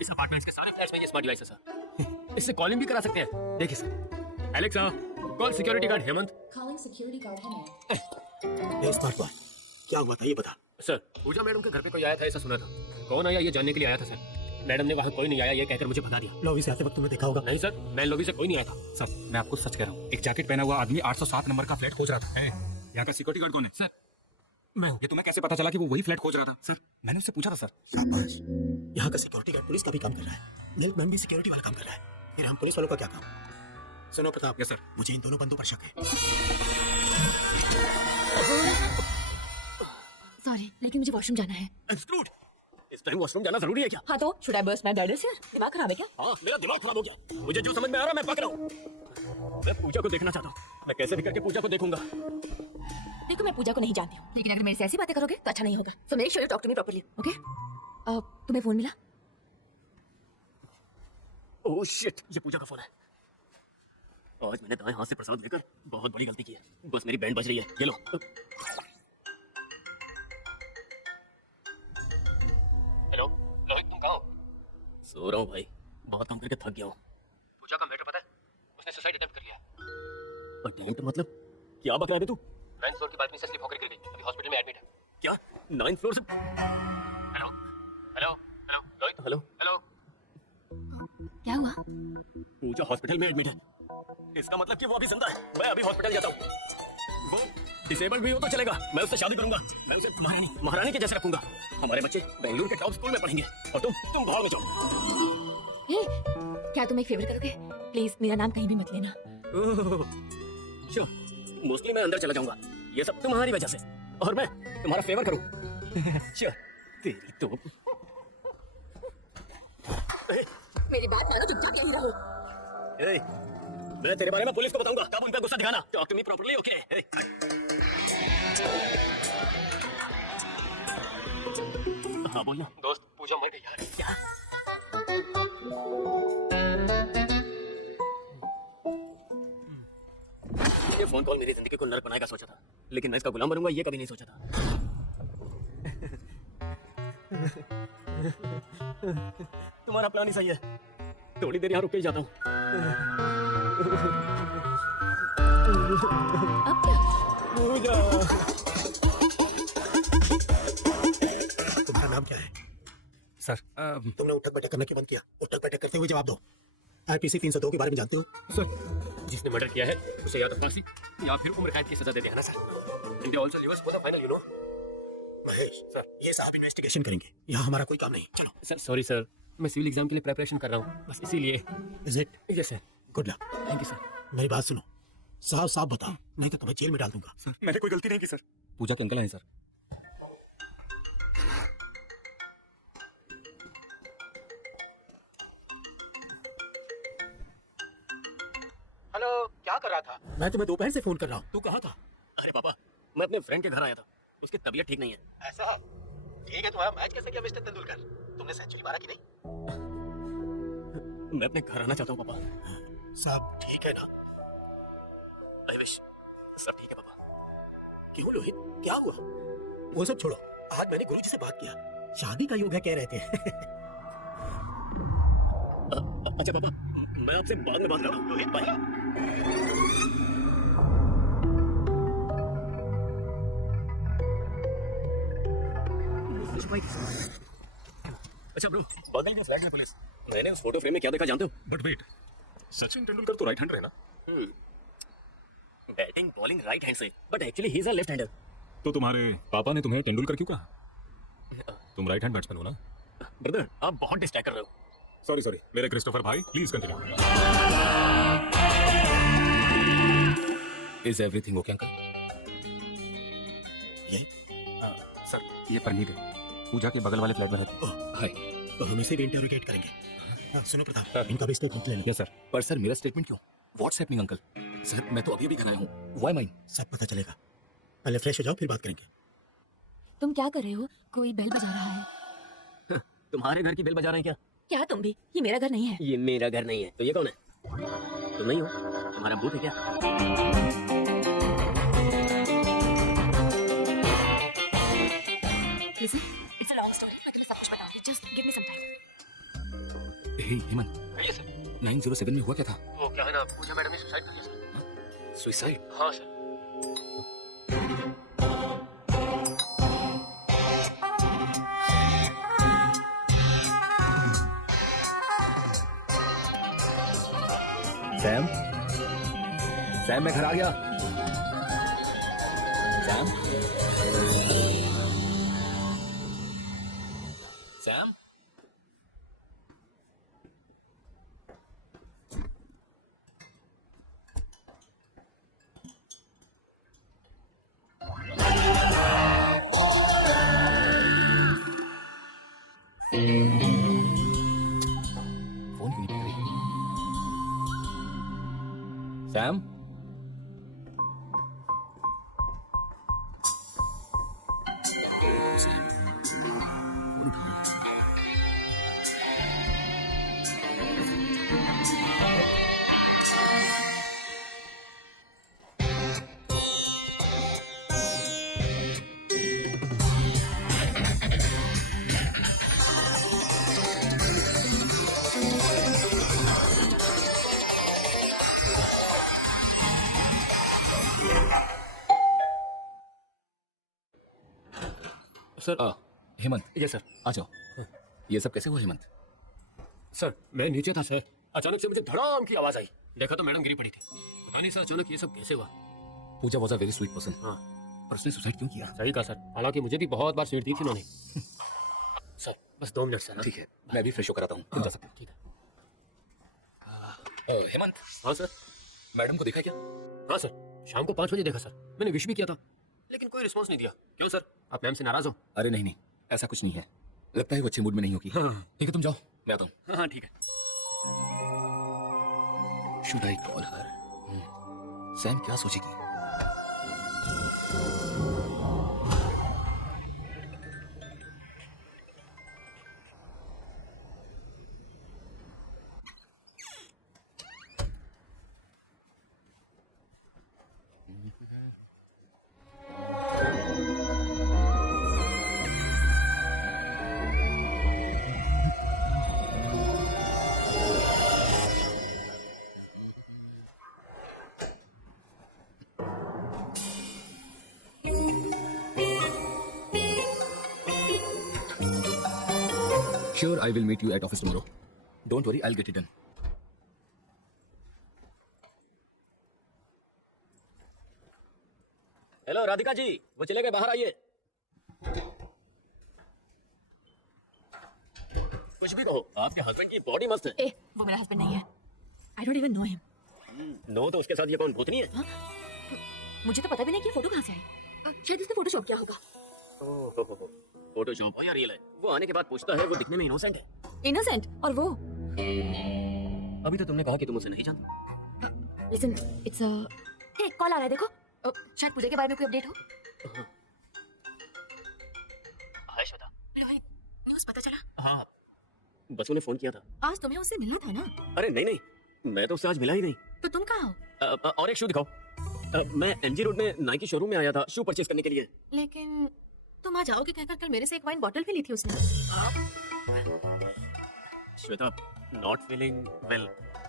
इस अपार्टमेंट के सारे फ्लैट्स में ये स्मार्ट डिवाइस है सर। इससे कॉलिंग भी करा सकते हैं। देखिए sir. Alexa, call security guard Hemant. Calling security guard Hemant. ये स्मार्ट बॉय, क्या हुआ था ये बता। सर, पूजा मैडम के घर पे कोई आया था ऐसा सुना था। कौन आया ये जानने के लिए आया था सर। मैडम ने वहाँ कोई नहीं आया ये कहकर मुझे भगा दिया। लॉबी से आते वक्त तुम्हें देखा होगा। नहीं सर, मैं लॉबी से कोई नहीं आया था। सर मैं आपको सच कह रहा हूँ, एक जैकेट पहना हुआ आदमी 807 नंबर का फ्लैट खोज रहा था। यहाँ का सिक्योरिटी गार्ड कौन है? सर मैं हूँ। ये तुम्हें कैसे पता चला कि वो वही फ्लैट खोज रहा था? सर मैंने उससे पूछा था सर। शाबाश। यहाँ का सिक्योरिटी गार्ड पुलिस का भी काम कर रहा है, मिल्कमैन भी सिक्योरिटी वाला काम कर रहा है, फिर हम पुलिस वालों का क्या काम? सुनो प्रताप। Yes sir. मुझे इन दोनों बंदों पर शक है। सॉरी, लेकिन मुझे वॉशरूम जाना है। Screwed! इस टाइम वॉशरूम जाना जरूरी है क्या? हाँ तो should I burst my bladders here? दिमाग खराब है क्या? हाँ, मेरा दिमाग खराब हो गया। मुझे जो समझ में आ रहा है मैं पक रहा हूँ। मैं पूजा को देखना चाहता हूँ। मैं कैसे भी करके पूजा को देखूंगा। देखो मैं पूजा को नहीं जानती हूँ, लेकिन अगर मेरे से ऐसी बातें करोगे तो अच्छा नहीं होगा। So make sure you talk to me properly, okay? तुम्हें फोन मिला? ओह शिट, ये पूजा का फोन है। आज मैंने दाएं हाथ से प्रसाद लेकर बहुत बड़ी गलती की है। बस मेरी बैंड बज रही है। ये लो। हेलो रोहित, तुम कहाँ हो? सो रहा हूँ भाई, बहुत काम करके थक गया हूँ। पूजा का मैटर पता है? उसने सुसाइड अटेम्प्ट कर लिया। अटेम्प्ट मतलब क्या बक रहा है तू? 9th फ्लोर की बालकनी से स्लिप होकर गिर गई। अभी हॉस्पिटल में एडमिट है। क्या 9th फ्लोर से? Hello hello hello Rohit, hello hello. क्या हुआ? पूजा हॉस्पिटल में एडमिट है। इसका मतलब कि वो अभी जिंदा है। मैं अभी हॉस्पिटल जाता हूँ। वो डिसेबल्ड भी हो तो चलेगा। मैं उससे शादी करूंगा। मैं उसे महारानी के जैसे रखूंगा। हमारे बच्चे बेंगलुरु के टॉप स्कूल में पढ़ेंगे और तुम भाग में जाओ। क्या तुम एक फेवर करोगे? प्लीज मेरा नाम कहीं भी मत लेना। श्योर, मोस्टली मैं अंदर चला जाऊंगा। ये सब तुम्हारी वजह से, और मैं तुम्हारा फेवर करूं। श्योर, तेरी तो मेरी बात मानो, चुपचाप यहीं रहो। मैं तेरे बारे में पुलिस को बताऊंगा। कब उन पर गुस्सा दिखाना। Talk to me properly, okay? हाँ बोलना दोस्त। पूजा मर गई यार। क्या? ये फोन कॉल मेरी जिंदगी को नर्क बनाएगा सोचा था, लेकिन मैं इसका गुलाम बनूंगा ये कभी नहीं सोचा था। तुम्हारा प्लान ही सही है। थोड़ी देर यहाँ रुक के ही जाता हूँ। अब क्या? तुम्हारा नाम क्या है? सर तुमने उठक बैठक करना क्यों बंद किया? उठक बैठक करते हुए जवाब दो। IPC 302 के बारे में जानते हो? सर जिसने मर्डर किया है उसे या तो फांसी या फिर उम्र कैद की सजा दे देना sir. India also levers for the final, you know. Mahesh sir, ये साहब इन्वेस्टिगेशन करेंगे, यहाँ हमारा कोई काम नहीं। चलो। सर सॉरी सर, मैं सिविल एग्जाम के लिए प्रिपरेशन कर रहा हूँ, बस इसीलिए। Is it? Yes sir. Good luck. Thank you sir. मेरी बात सुनो, साफ साफ बताओ, नहीं तो तुम्हें जेल में डाल दूंगा। सर मैंने कोई गलती नहीं की सर। पूजा के अंकल हैं सर। हेलो, क्या कर रहा था? मैं तुम्हें दोपहर से फोन कर रहा हूँ। तू कहाँ था? अरे पापा, मैं अपने फ्रेंड के घर आया था। उसकी तबीयत ठीक नहीं है। ऐसा? ठीक है, तुम्हारा मैच कैसे किया मिस्टर तेंदुलकर? तुमने सेंचुरी मारा कि नहीं? मैं अपने घर आना चाहता हूँ पापा। सब ठीक है ना? आई विश सब ठीक है पापा। क्यों लोहित, क्या हुआ? वो सब छोड़ो, आज मैंने गुरुजी से बात किया, शादी का योग है कह रहे थे। अच्छा पापा, मैं आपसे बाद में बात कर रहा हूँ। लोहित भाई। अच्छा ब्रो, बदल गई फ्लैट में पुलिस। मैंने उस फोटो फ्रेम में क्या देखा जानते हो? बट वेट, सचिन तेंदुलकर तो राइट हैंडर है ना? बैटिंग बॉलिंग राइट हैंड से, but actually he is a left hander. तो तुम्हारे पापा ने तुम्हें तेंदुलकर क्यों कहा? तुम राइट हैंड बैट्समैन हो ना? ब्रदर, आप बहुत डिस्ट्रैक्ट कर रहे हो। सॉरी सॉरी, मेरे क्रिस्टोफर भाई, please continue. Is everything okay uncle? ये? सर ये परनीत है, पूजा के बगल वाले फ्लैट में रहती है। हाय। तो हम इसे भी इंटरोगेट करेंगे। सुनो प्रताप, इनका भी स्टेटमेंट ले लो। Yes sir. पर सर मेरा स्टेटमेंट क्यों? What's happening uncle? सर मैं तो अभी घर आया हूँ। Why mine? सब पता चलेगा, पहले फ्रेश हो जाओ फिर बात करेंगे। तुम क्या कर रहे हो? कोई बेल बजा रहा है। तुम्हारे घर की बेल बजा रहे हैं क्या? क्या तुम भी? ये मेरा घर नहीं है। ये मेरा घर नहीं है तो ये कौन है? तुम नहीं हो? तुम्हारा भूत है क्या? Listen, it's a long story. मैं तुम्हें सब कुछ बताऊंगी. Just give me some time. हे हेमंत, ये सर 907 में हुआ क्या था? वो क्या है ना, पूजा मैडम ने सुसाइड कर लिया। सुसाइड? हाँ सर। सैम मैं घर आ गया। सैम सैम फोन क्यों नहीं पकड़ रही? सैम सर हेमंत ये सर आ जाओ। ये सब कैसे हुआ हेमंत? सर मैं नीचे था सर, अचानक से मुझे धड़ाम की आवाज आई, देखा तो मैडम गिरी पड़ी थी। पता नहीं सर अचानक ये सब कैसे हुआ। Pooja was a very sweet person. हाँ पर उसने सुसाइड क्यों किया? सही कहा सर, हालांकि मुझे भी बहुत बार स्वीट दी थी उन्होंने। सर बस 2 मिनट सर। ठीक है, मैं भी फ्रेश होकर आता हूँ, तुम जा सकते हो। ठीक है। हेमंत, हाँ सर। मैडम को देखा क्या? हाँ सर, शाम को 5 बजे देखा सर। मैंने विश भी किया था लेकिन कोई रिस्पॉन्स नहीं दिया। क्यों सर, आप मैम से नाराज हो? अरे नहीं नहीं, ऐसा कुछ नहीं है। लगता है वो अच्छे मूड में नहीं होगी। हाँ ठीक है, तुम जाओ, मैं आता हूँ। हाँ ठीक है। Should I call her? Sam क्या सोचेगी? Sure, I will meet you at office tomorrow. Don't worry, I'll get it done. Hello Radhika ji, वो चले गए, बाहर आइए। कुछ भी कहो, आपके हस्बैंड की बॉडी मस्त है। ए, वो मेरा हस्बैंड नहीं है। I don't even know him. No तो उसके साथ ये कौन भूतनी है? मुझे तो पता भी नहीं कि फोटो कहाँ से आई। शायद उसने फोटोशॉप किया होगा। फोटोशॉप हो या रियल है? वो आने के बाद पूछता है, वो दिखने में इनोसेंट है। इनोसेंट, और वो अभी तो तुमने कहा कि तुम उसे नहीं जानते। Listen, it's a hey, call आ रहा है, देखो। शायद पूजा के बारे में कोई अपडेट हो। हाय श्वेता। हेलो, हाय, न्यूज़ पता चला? हाँ, बसु ने फोन किया था। आज तुम्हें उससे मिलना था ना? अरे नहीं नहीं, मैं तो उससे आज मिला ही नहीं। तो तुम कहाँ हो? और एक शू दिखाओ। मैं एमजी रोड में नाइकी शोरूम में आया था शू परचेज करने के लिए। लेकिन तुम आ जाओगे कहकर कल मेरे से एक वाइन बॉटल भी ली थी उसने। Shweta, not feeling well.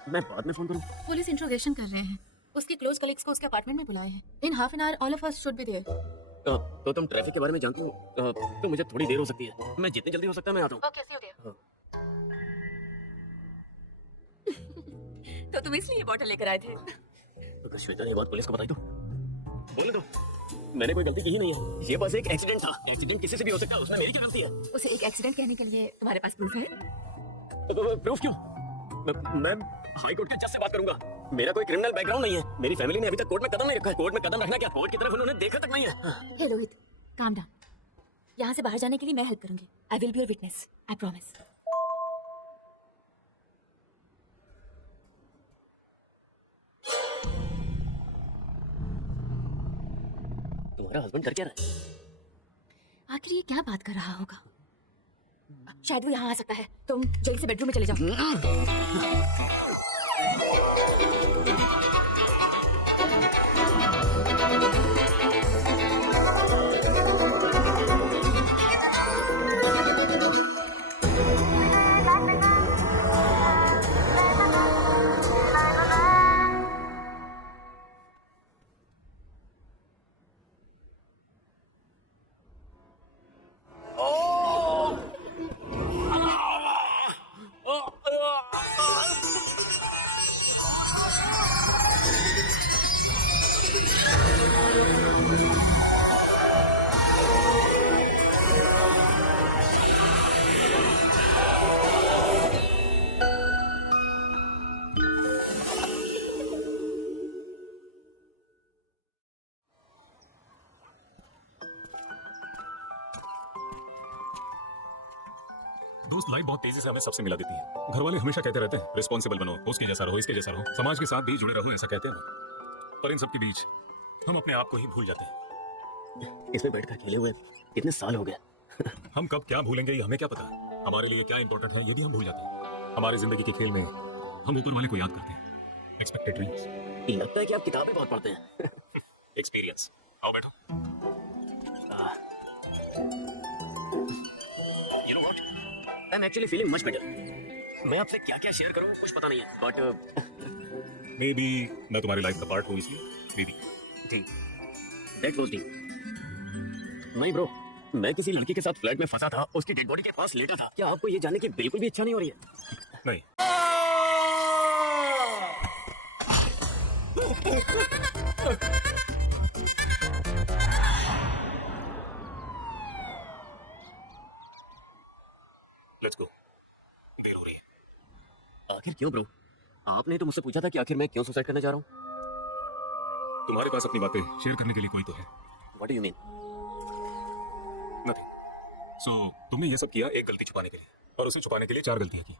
मैं बाद में फोन करूं? पुलिस इंट्रोगेशन कर रहे हैं। उसके क्लोज कलीग्स को उसके अपार्टमेंट में बुलाए हैं। In half an hour all of us should be there. तो तुम ट्रैफिक के बारे में जानती हो, तो मुझे थोड़ी देर हो सकती है। मैं जितनी जल्दी हो सकता है मैं आता हूँ। Okay, see you there. तो तुम इसलिए बॉटल लेकर आए थे? अगर श्वेता ने ये बात पुलिस को बताई तो बोले तो मैंने कोई गलती की ही नहीं है। ये बस एक एक्सीडेंट था। एक्सीडेंट किसी से भी हो सकता है, उसमें मेरी क्या गलती है? उसे एक एक्सीडेंट कहने के लिए तुम्हारे पास प्रूफ है? प्रूफ क्यों? मैं हाई कोर्ट के जज से बात करूंगा। मेरा कोई क्रिमिनल बैकग्राउंड नहीं है। मेरी फैमिली ने अभी ततक कोर्ट में कदम नहीं रखा है। कोर्ट में कदम रखना क्या, कोर्ट की तरफ उन्होंने देखा तक नहीं है। हे रोहित, काम डाउन। यहाँ से बाहर जाने के लिए मैं हेल्प करूंगी। I will be your witness, I promise. तुम्हारा हस्बैंड कर क्या रहा है? आखिर ये क्या बात कर रहा होगा? शायद वो यहाँ आ सकता है। तुम जल्दी से बेडरूम में चले जाओ। दोस्त लाइफ बहुत तेजी से हमें सबसे मिला देती है। घर वाले हमेशा कहते रहते हैं रिस्पॉन्सिबल बनो, उसके जैसा रहो, इसके जैसा रहो, समाज के साथ भी जुड़े रहो, ऐसा कहते हैं ना। पर इन सब के बीच हम अपने आप को ही भूल जाते हैं। इसमें बैठकर खेले हुए कितने साल हो गए। हम कब क्या भूलेंगे ये हमें क्या पता। हमारे लिए क्या इंपॉर्टेंट है यदि हम भूल जाते हैं। हमारी जिंदगी के खेल में हम ऊपर वाले को याद करते हैं। एक्सपेक्टेड ड्रीम्स, लगता है कि आप किताबें बहुत पढ़ते हैं। एक्सपीरियंस। आओ बैठो। You know what? I'm actually feeling much better. मैं आपसे क्या क्या शेयर करूं कुछ पता नहीं है, बट मे बी मैं तुम्हारी लाइफ का पार्ट हूँ इसलिए मे बी। ठीक, that was deep. नहीं ब्रो, मैं किसी लड़की के साथ फ्लैट में फंसा था, उसकी डेड बॉडी के पास लेटा था। क्या आपको ये जानने की बिल्कुल भी इच्छा नहीं हो रही है? नहीं। लेट्स गो, देर हो रही है। आखिर क्यों ब्रो? आपने तो मुझसे पूछा था कि आखिर मैं क्यों सुसाइड करने जा रहा हूँ। तुम्हारे पास अपनी बातें शेयर करने के लिए कोई तो है। What do you mean? Nothing. So तुमने ये सब किया एक गलती छुपाने के लिए, और उसे छुपाने के लिए 4 गलतियां की।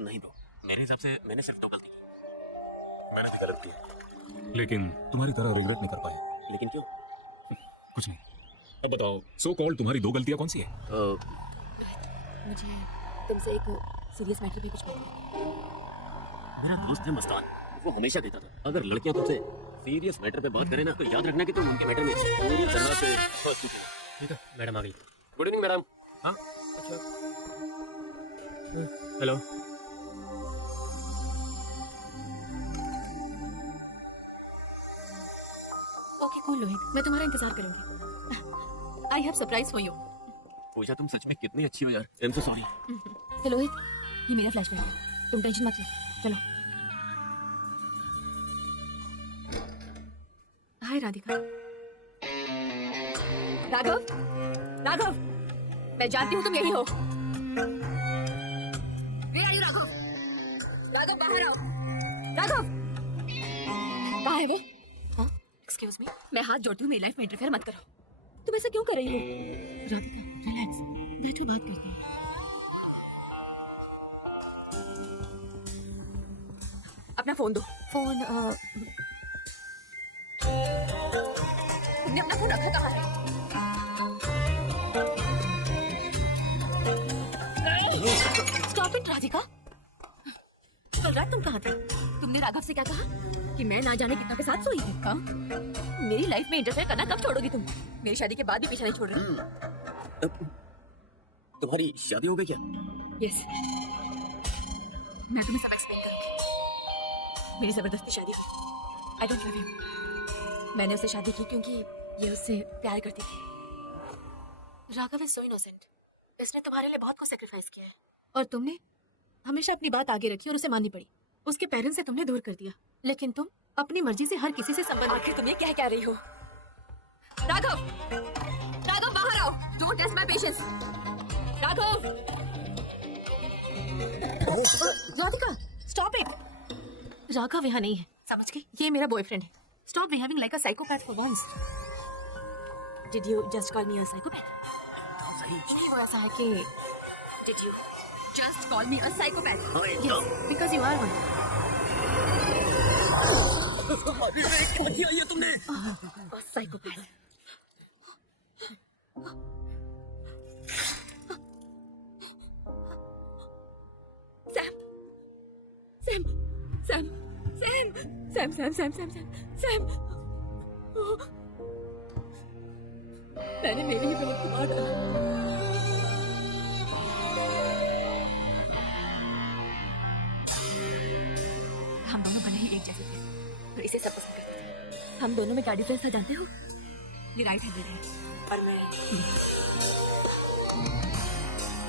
नहीं ब्रो, मेरे हिसाब से मैंने सिर्फ 2 गलती की। मैंने भी गलत किया, लेकिन तुम्हारी तरह रिग्रेट नहीं कर पाया। लेकिन क्यों? कुछ नहीं। अब बताओ, सो कॉल्ड तुम्हारी 2 गलतियां कौन सी है? मुझे तुमसे एक सीरियस मैटर पे कुछ बात करनी है। मेरा दोस्त है मस्तान, वो हमेशा कहता था अगर लड़कियां तुमसे सीरियस मैटर पे बात करें ना तो याद रखना कि तुम उनके मैटर में पूरी तरह से फंस चुके हो। ठीक है, मैडम आ गई। Good evening madam. हाँ अच्छा, हेलो। ओके कूल लोहित, मैं तुम्हारा इंतजार करूंगी। I have surprise for you. Pooja तुम सच में कितनी अच्छी हो यार। I am so sorry. तो लोहित, ये मेरा फ्लैशबैक है, तुम टेंशन मत लो। चलो। हाय राधिका। राघव, राघव, मैं जानती हूँ तुम यही हो। Where are you, Raghav? Raghav बाहर आओ। राघव, कहाँ है वो? हाँ, एक्सक्यूज मी, मैं हाथ जोड़ती हूँ, मेरी लाइफ में इंटरफेयर मत करो। तुम ऐसा क्यों कर रही हो? राधिका, रिलैक्स, बैठो, बात करते हैं। अपना फोन दो। फोन तुमने अपना फोन रखा कहाँ है? Stop it Radhika. कल रात तुम कहाँ थे? तुमने राघव से क्या कहा कि मैं ना जाने कितना के साथ सोई थी? हाँ? मेरी लाइफ में इंटरफेयर करना कब छोड़ोगी तुम? मेरी शादी के बाद भी पीछा नहीं छोड़ रही। तुम्हारी शादी हो गई क्या? यस, मैं तुम्हें सब एक्सप्लेन करूंगी। मेरी जबरदस्ती शादी की। I don't love him. मैंने उससे शादी की क्योंकि ये उससे प्यार करती थी। Raghav is so innocent. इसने तुम्हारे लिए बहुत कुछ सैक्रिफाइस किया है, और तुमने हमेशा अपनी बात आगे रखी और उसे माननी पड़ी। उसके पेरेंट्स से तुमने दूर कर दिया, लेकिन तुम अपनी मर्जी से हर किसी से संबंध। आखिर तुम ये क्या कह रही हो? राघव, राघव बाहर आओ। Don't test my patience. Raghav. Radhika, stop it. Raghav यहाँ नहीं है, समझ गई? ये मेरा बॉयफ्रेंड है। Stop behaving like a psychopath for once. Did you just call me a psychopath? नहीं, वो ऐसा है कि did you just call me a psychopath? Yes, because you are one. क्या किया ये तुमने? A psychopath. सैम। मैंने मेरे ही बहन को मार डाला। हम दोनों बने ही एक जैसे थे, तो इसे सब पसंद करते थे। हम दोनों में क्या डिफरेंस था जानते हो? ये राइट हैंडेड है और मैं।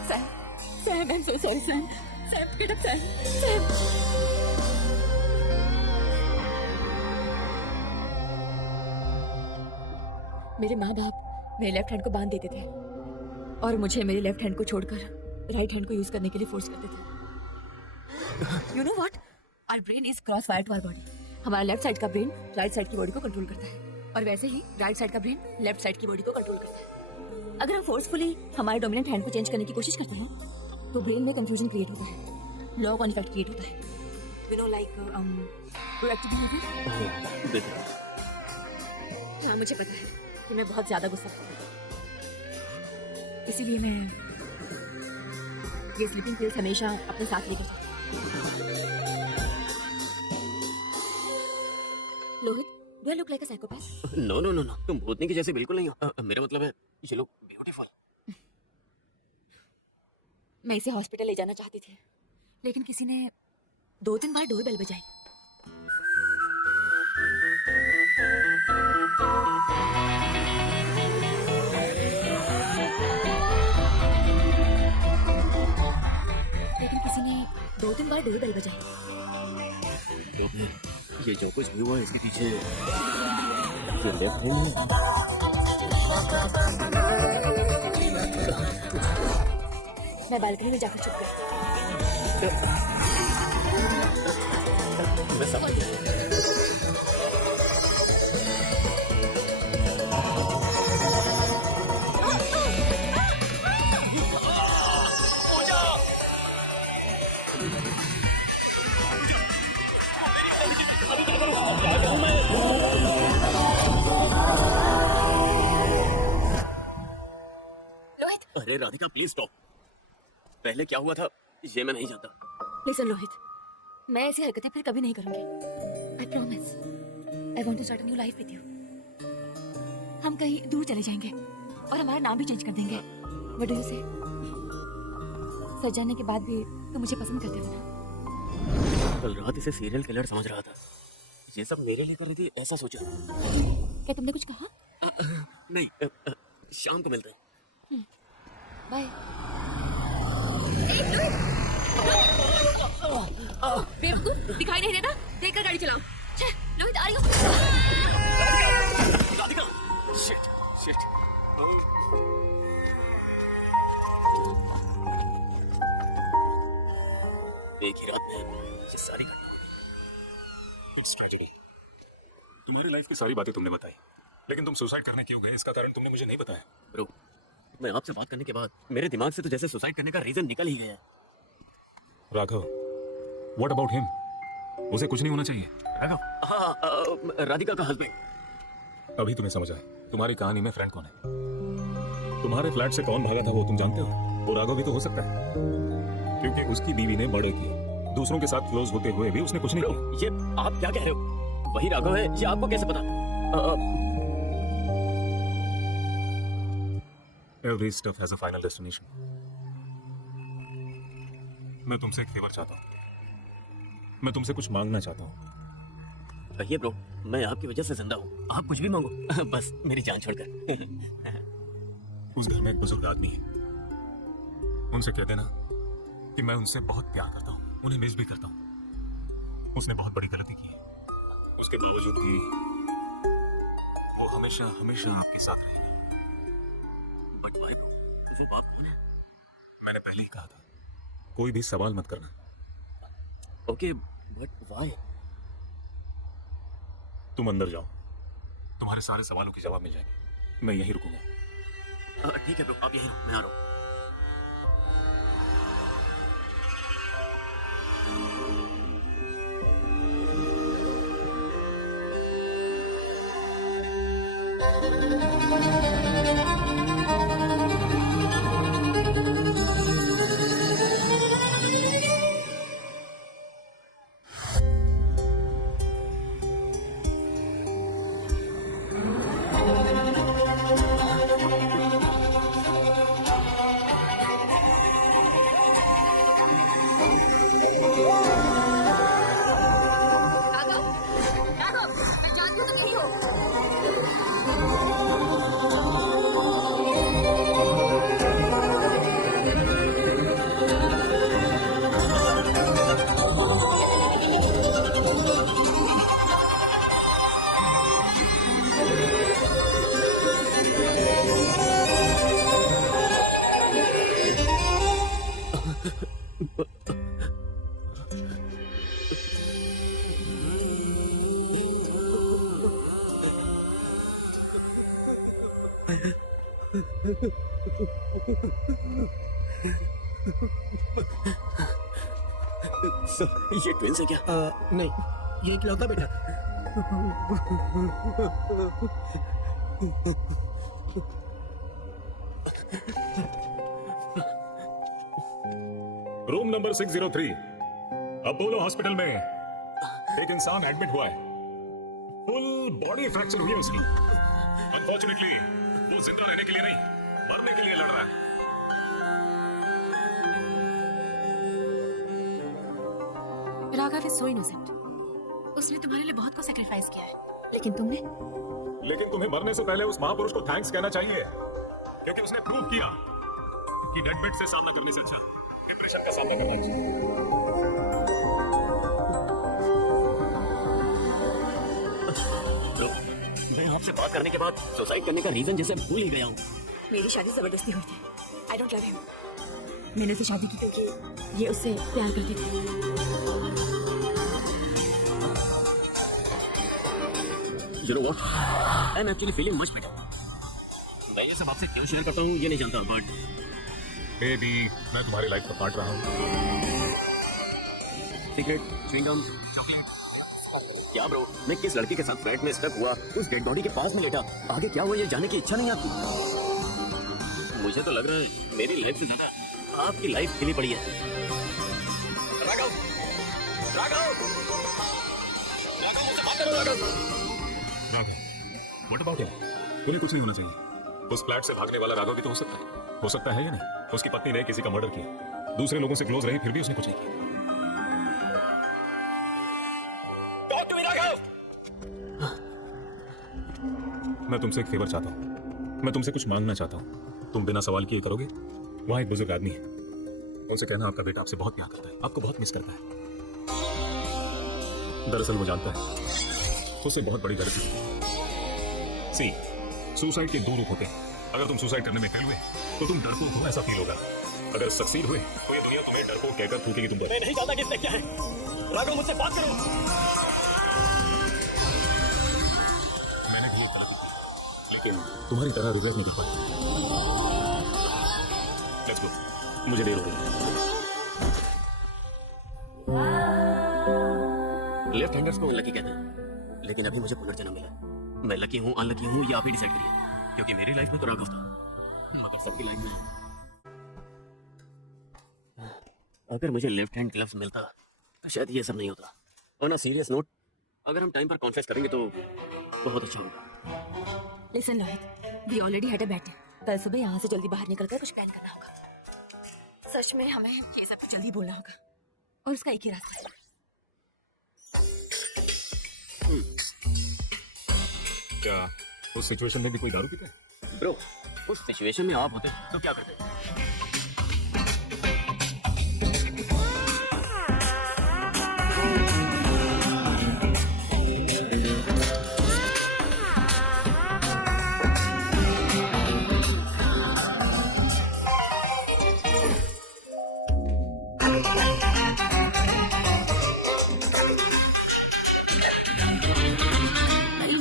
Sam, I am so sorry Sam. Sam, get up Sam. मेरे माँ बाप मेरे लेफ्ट हैंड को बांध देते थे और मुझे मेरे लेफ्ट हैंड को छोड़कर राइट हैंड को यूज करने के लिए फोर्स करते थे। You know what? Our brain is cross wire to our body. हमारा लेफ्ट साइड का ब्रेन राइट साइड की बॉडी को कंट्रोल करता है, और वैसे ही राइट साइड का ब्रेन लेफ्ट साइड की बॉडी को कंट्रोल करता है। अगर हम फोर्सफुली हमारे डोमिनेंट हैंड को चेंज करने की कोशिश करते हैं तो ब्रेन में कंफ्यूजन क्रिएट होता है, लॉ कॉन इफेक्ट क्रिएट होता है, you know like proactive behaviour. देख हाँ, मुझे पता है कि मैं बहुत ज्यादा गुस्सा करती हूँ, इसीलिए मैं ये स्लीपिंग पिल्स हमेशा अपने साथ लेकर चलती हूँ। Lohit, do I look like a psychopath? No no no no, तुम भूतनी के जैसे बिल्कुल नहीं हो। मेरा मतलब है ये लोग ब्यूटीफुल। मैं इसे हॉस्पिटल ले जाना चाहती थी, लेकिन किसी ने 2-3 बार डोर बेल बजाई। लेकिन किसी ने 2-3 बार डोर बेल बजाई। तो फिर ये जो कुछ भी हुआ इसके पीछे ये लेफ्ट हैंड है। मैं बालकनी में जाकर चुप गई। मैं समझ गया। लोहित, अरे राधिका प्लीज स्टॉप। पहले क्या हुआ था ये मैं नहीं जानता। लिसन लोहित, मैं ऐसी हरकतें फिर कभी नहीं करूंगी। I promise. I want to start a new life with you. हम कहीं दूर चले जाएंगे और हमारा नाम भी चेंज कर देंगे। व्हाट डू यू से? सच जानने के बाद भी तुम मुझे पसंद करते हो ना? कल रात इसे सीरियल किलर समझ रहा था, ये सब मेरे लिए कर रही थी ऐसा सोचा। क्या तुमने कुछ कहा? नहीं शाम को मिलते हैं। बाय। बेवकूफ, दिखाई नहीं देता? देखकर गाड़ी चलाओ। छे, लोहित आ रही हो। Radhika shit shit. एक ही रात में ये सारी घटना हो गई। It's tragedy. तुम्हारी लाइफ की सारी बातें तुमने बताई, लेकिन तुम सुसाइड करने क्यों गए इसका कारण तुमने मुझे नहीं बताया। ब्रो, मैं आपसे बात करने के बाद मेरे दिमाग से तो जैसे सुसाइड करने का रीजन निकल ही गया। Raghav, what about him? उसे कुछ नहीं होना चाहिए। राघव? हाँ, राधिका का हस्बैंड। अभी तुम्हें समझ आए तुम्हारी कहानी में फ्रेंड कौन है। तुम्हारे फ्लैट से कौन भागा था वो तुम जानते हो। वो राघव भी तो हो सकता है, क्योंकि उसकी बीवी ने मर्डर किया। दूसरों के साथ क्लोज होते हुए भी उसने कुछ नहीं किया। ये आप क्या कह रहे हो? वही राघव है, ये आपको कैसे पता? Every stuff has a final destination. मैं तुमसे एक फेवर चाहता हूँ। मैं तुमसे कुछ मांगना चाहता हूँ। कहिए ब्रो, मैं आपकी वजह से जिंदा हूँ। आप कुछ भी मांगो, बस मेरी जान छोड़कर। उस घर में एक बुजुर्ग आदमी है, उनसे कह देना कि मैं उनसे बहुत प्यार करता हूँ, उन्हें मिस भी करता हूँ। उसने बहुत बड़ी गलती की है, उसके बावजूद भी वो हमेशा हमेशा आपके साथ रहेगा। बट वाई ब्रो, वो बाप कौन है? मैंने पहले ही कहा था, कोई भी सवाल मत करना। Okay, but why? तुम अंदर जाओ, तुम्हारे सारे सवालों के जवाब मिल जाएंगे। मैं यहीं रुकूंगा। ठीक है ब्रो, आप यहीं रहो, मैं आ रहा हूँ। राघव, राघव, मैं जानती हूँ तुम यहीं हो। सर ये ट्विंस है क्या? नहीं, ये इकलौता बेटा था। रूम नंबर 603 अपोलो हॉस्पिटल में एक इंसान एडमिट हुआ है। फुल बॉडी फ्रैक्चर हुई है उसकी। अनफॉर्चुनेटली वो जिंदा रहने के लिए नहीं, मरने के लिए लड़ रहा है। Raghav is so innocent. उसने तुम्हारे लिए बहुत कुछ सैक्रिफाइस किया है, लेकिन तुमने लेकिन तुम्हें मरने से पहले उस महापुरुष को थैंक्स कहना चाहिए, क्योंकि उसने प्रूव किया कि डेड बेड से सामना करने से अच्छा डिप्रेशन का सामना करना चाहिए। ब्रो, मैं आपसे बात करने के बाद सुसाइड करने का रीजन जैसे भूल ही गया हूँ। मेरी शादी जबरदस्ती हुई थी। I don't love him. मैंने उससे शादी की क्योंकि ये उससे प्यार करती थी। You know what? I'm actually feeling much better. मैं ये सब आपसे क्यों शेयर करता हूँ ये नहीं जानता, बट बेबी मैं तुम्हारी लाइफ का पार्ट रहा हूँ। Cigarette, chewing gum, chocolate. क्या ब्रो, मैं किस लड़की के साथ फ्लैट में स्टक हुआ, उस डेड बॉडी के पास में लेटा, आगे क्या हुआ ये जानने की इच्छा नहीं आपकी? मुझे तो लग रहा है मेरी लाइफ से ज्यादा आपकी लाइफ खिली पड़ी है। राघव, राघव, राघव मुझसे बात करो Raghav. Raghav, what about him? उन्हें कुछ नहीं होना चाहिए। उस फ्लैट से भागने वाला राघव भी तो हो सकता है या नहीं? उसकी पत्नी ने किसी का मर्डर किया, दूसरे लोगों से क्लोज रही, फिर भी उसने कुछ नहीं किया। Talk to me, Raghav. मैं तुमसे एक फेवर चाहता हूँ, मैं तुमसे कुछ मांगना चाहता हूँ। तुम बिना सवाल किए करोगे? वहाँ एक बुजुर्ग आदमी है, उनसे कहना आपका बेटा आपसे बहुत प्यार करता है, आपको बहुत मिस करता है। दरअसल वो जानता है उससे बहुत बड़ी गलती है। सी, सुसाइड के दो रूप होते हैं। अगर तुम सुसाइड करने में फेल हुए तो तुम डरपोक हो, ऐसा फील होगा। अगर सक्सीड हुए तो ये दुनिया तुम्हें डरपोक कहकर थूकेगी तुम पर। मैं नहीं जानता कि इसमें क्या है। राघव मुझसे बात करो। मैंने भी एक गलती की, लेकिन तुम्हारी तरह रिग्रेट नहीं कर पाया। लेट्स गो, मुझे देर हो गई। लेफ्ट हैंडर्स को अनलकी कहते हैं, लेकिन अभी मुझे पुनर्जन्म मिला। मैं लकी हूँ अनलकी हूँ ये आप ही डिसाइड करिए, क्योंकि मेरी लाइफ में तो राघव था, मगर सबकी लाइफ में अगर मुझे लेफ्ट हैंड ग्लव्स मिलता तो शायद ये सब नहीं होता। और ना सीरियस नोट, अगर हम टाइम पर कॉन्फेस करेंगे तो बहुत अच्छा होगा। Listen Lohit, we already had a bet. कल सुबह यहाँ से जल्दी बाहर निकलकर कुछ प्लान करना होगा। सच में हमें ये सब कुछ जल्दी बोलना होगा, और उसका एक ही रास्ता है। क्या उस सिचुएशन में भी कोई दारू पीता है? ब्रो, उस सिचुएशन में आप होते तो क्या करते?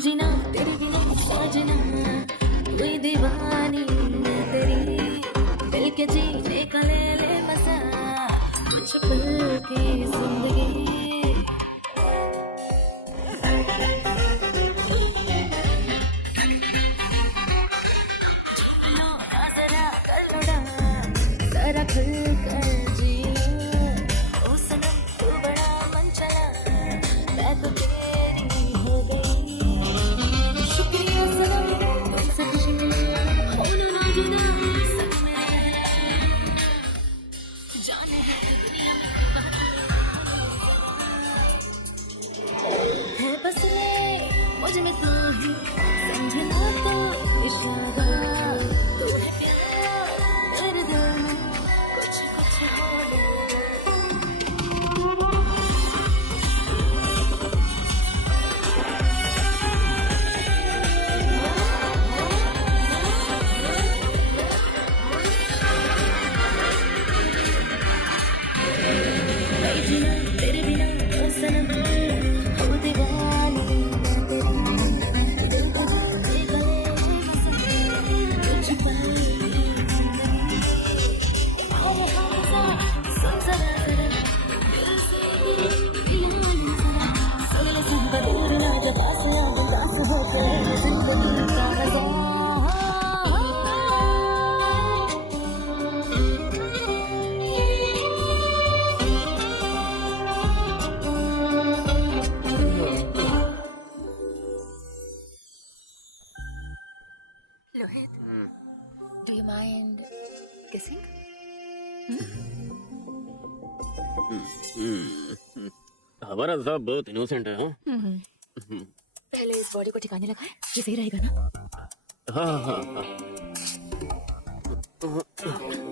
जीना तेरे बिना सजना, कोई दीवानी तेरी, दिल के जीने का ले ले मजा, कुछ पल की जिंदगी। चलो ना जरा कर लो ना, जरा खुल कर जियो, ओ सनम तू बड़ा मन चला, मैं तो तेरी हो गई। शुक्रिया सनम तुमसे खुशी मिली, होना ना जुदा सब मेरे, जाने है दुनिया में बाहर। Lohit, do you mind kissing? हमारा साहब बहुत इनोसेंट है, हाँ? पहले इस बॉडी को ठिकाने लगाए, ये सही रहेगा ना? हाँ हाँ हाँ। Come on.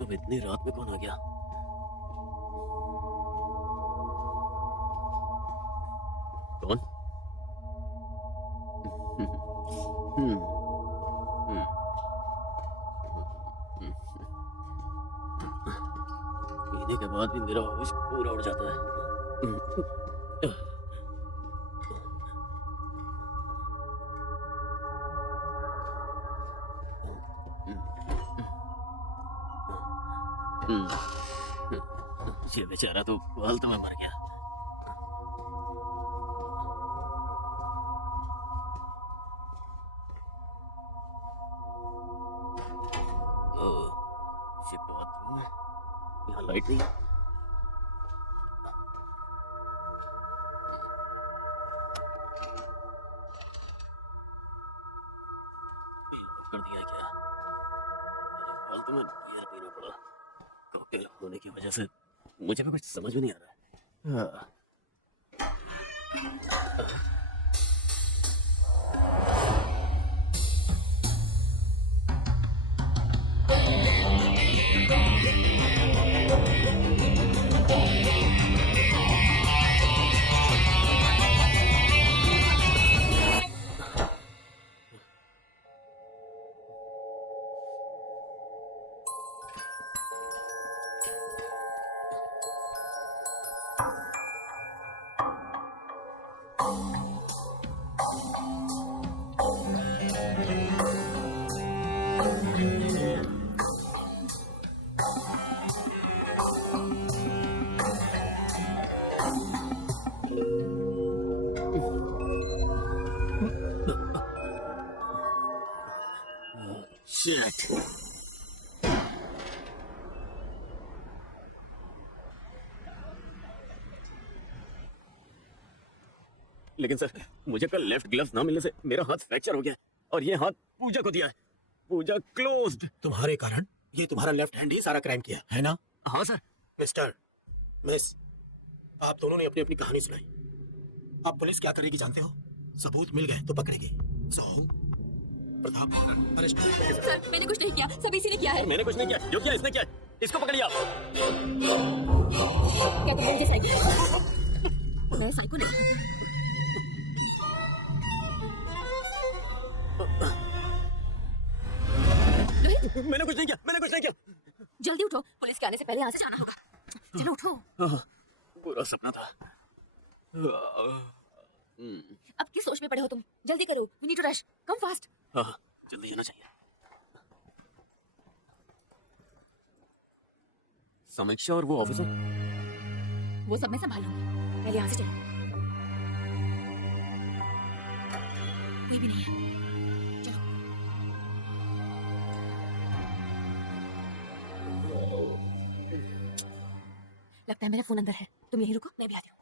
अब इतनी रात में कौन आ गया? कौन? पीने के बाद भी मेरा होश पूरा उड़ जाता है। ये बेचारा तो फालतू में मर गया। ये बाथरूम है, यहाँ लाइट नहीं है। कर दिया क्या? अरे फालतू में बियर पीना पड़ा। कॉकटेल होने की वजह से मुझे भी कुछ समझ में नहीं आ रहा है। हाँ। Shit. लेकिन सर, मुझे कल लेफ्ट ग्लव्स ना मिलने से मेरा हाथ फ्रैक्चर हो गया है और ये हाथ पूजा को दिया है। पूजा क्लोज्ड। तुम्हारे कारण ये तुम्हारा लेफ्ट हैंड ही सारा क्राइम किया है ना? हाँ सर। मिस्टर, मिस, आप दोनों ने अपनी अपनी कहानी सुनाई। अब पुलिस क्या करेगी जानते हो? सबूत मिल गए तो पकड़ेगी। सो प्रताप, अरेस्ट करो। सर, मैंने कुछ नहीं किया, सब इसी ने किया है। मैंने कुछ नहीं किया। जो किया इसने किया। इसको पकड़िए आप। क्या तुम मुझे साइको? मैं साइको नहीं। लोहित, मैंने कुछ नहीं किया। मैंने कुछ नहीं किया। जल्दी उठो, पुलिस के आने से पहले यहाँ से जाना होगा। चलो उठो। बुरा सपना था। अब किस सोच में पड़े हो तुम? जल्दी करो, we need to rush, come fast. हाँ, जल्दी जाना चाहिए। समीक्षा और वो ऑफिसर, वो सब मैं संभालूंगी, पहले यहाँ से चलो। कोई भी नहीं है, चलो। लगता है मेरा फोन अंदर है, तुम यहीं रुको, मैं भी आती हूँ।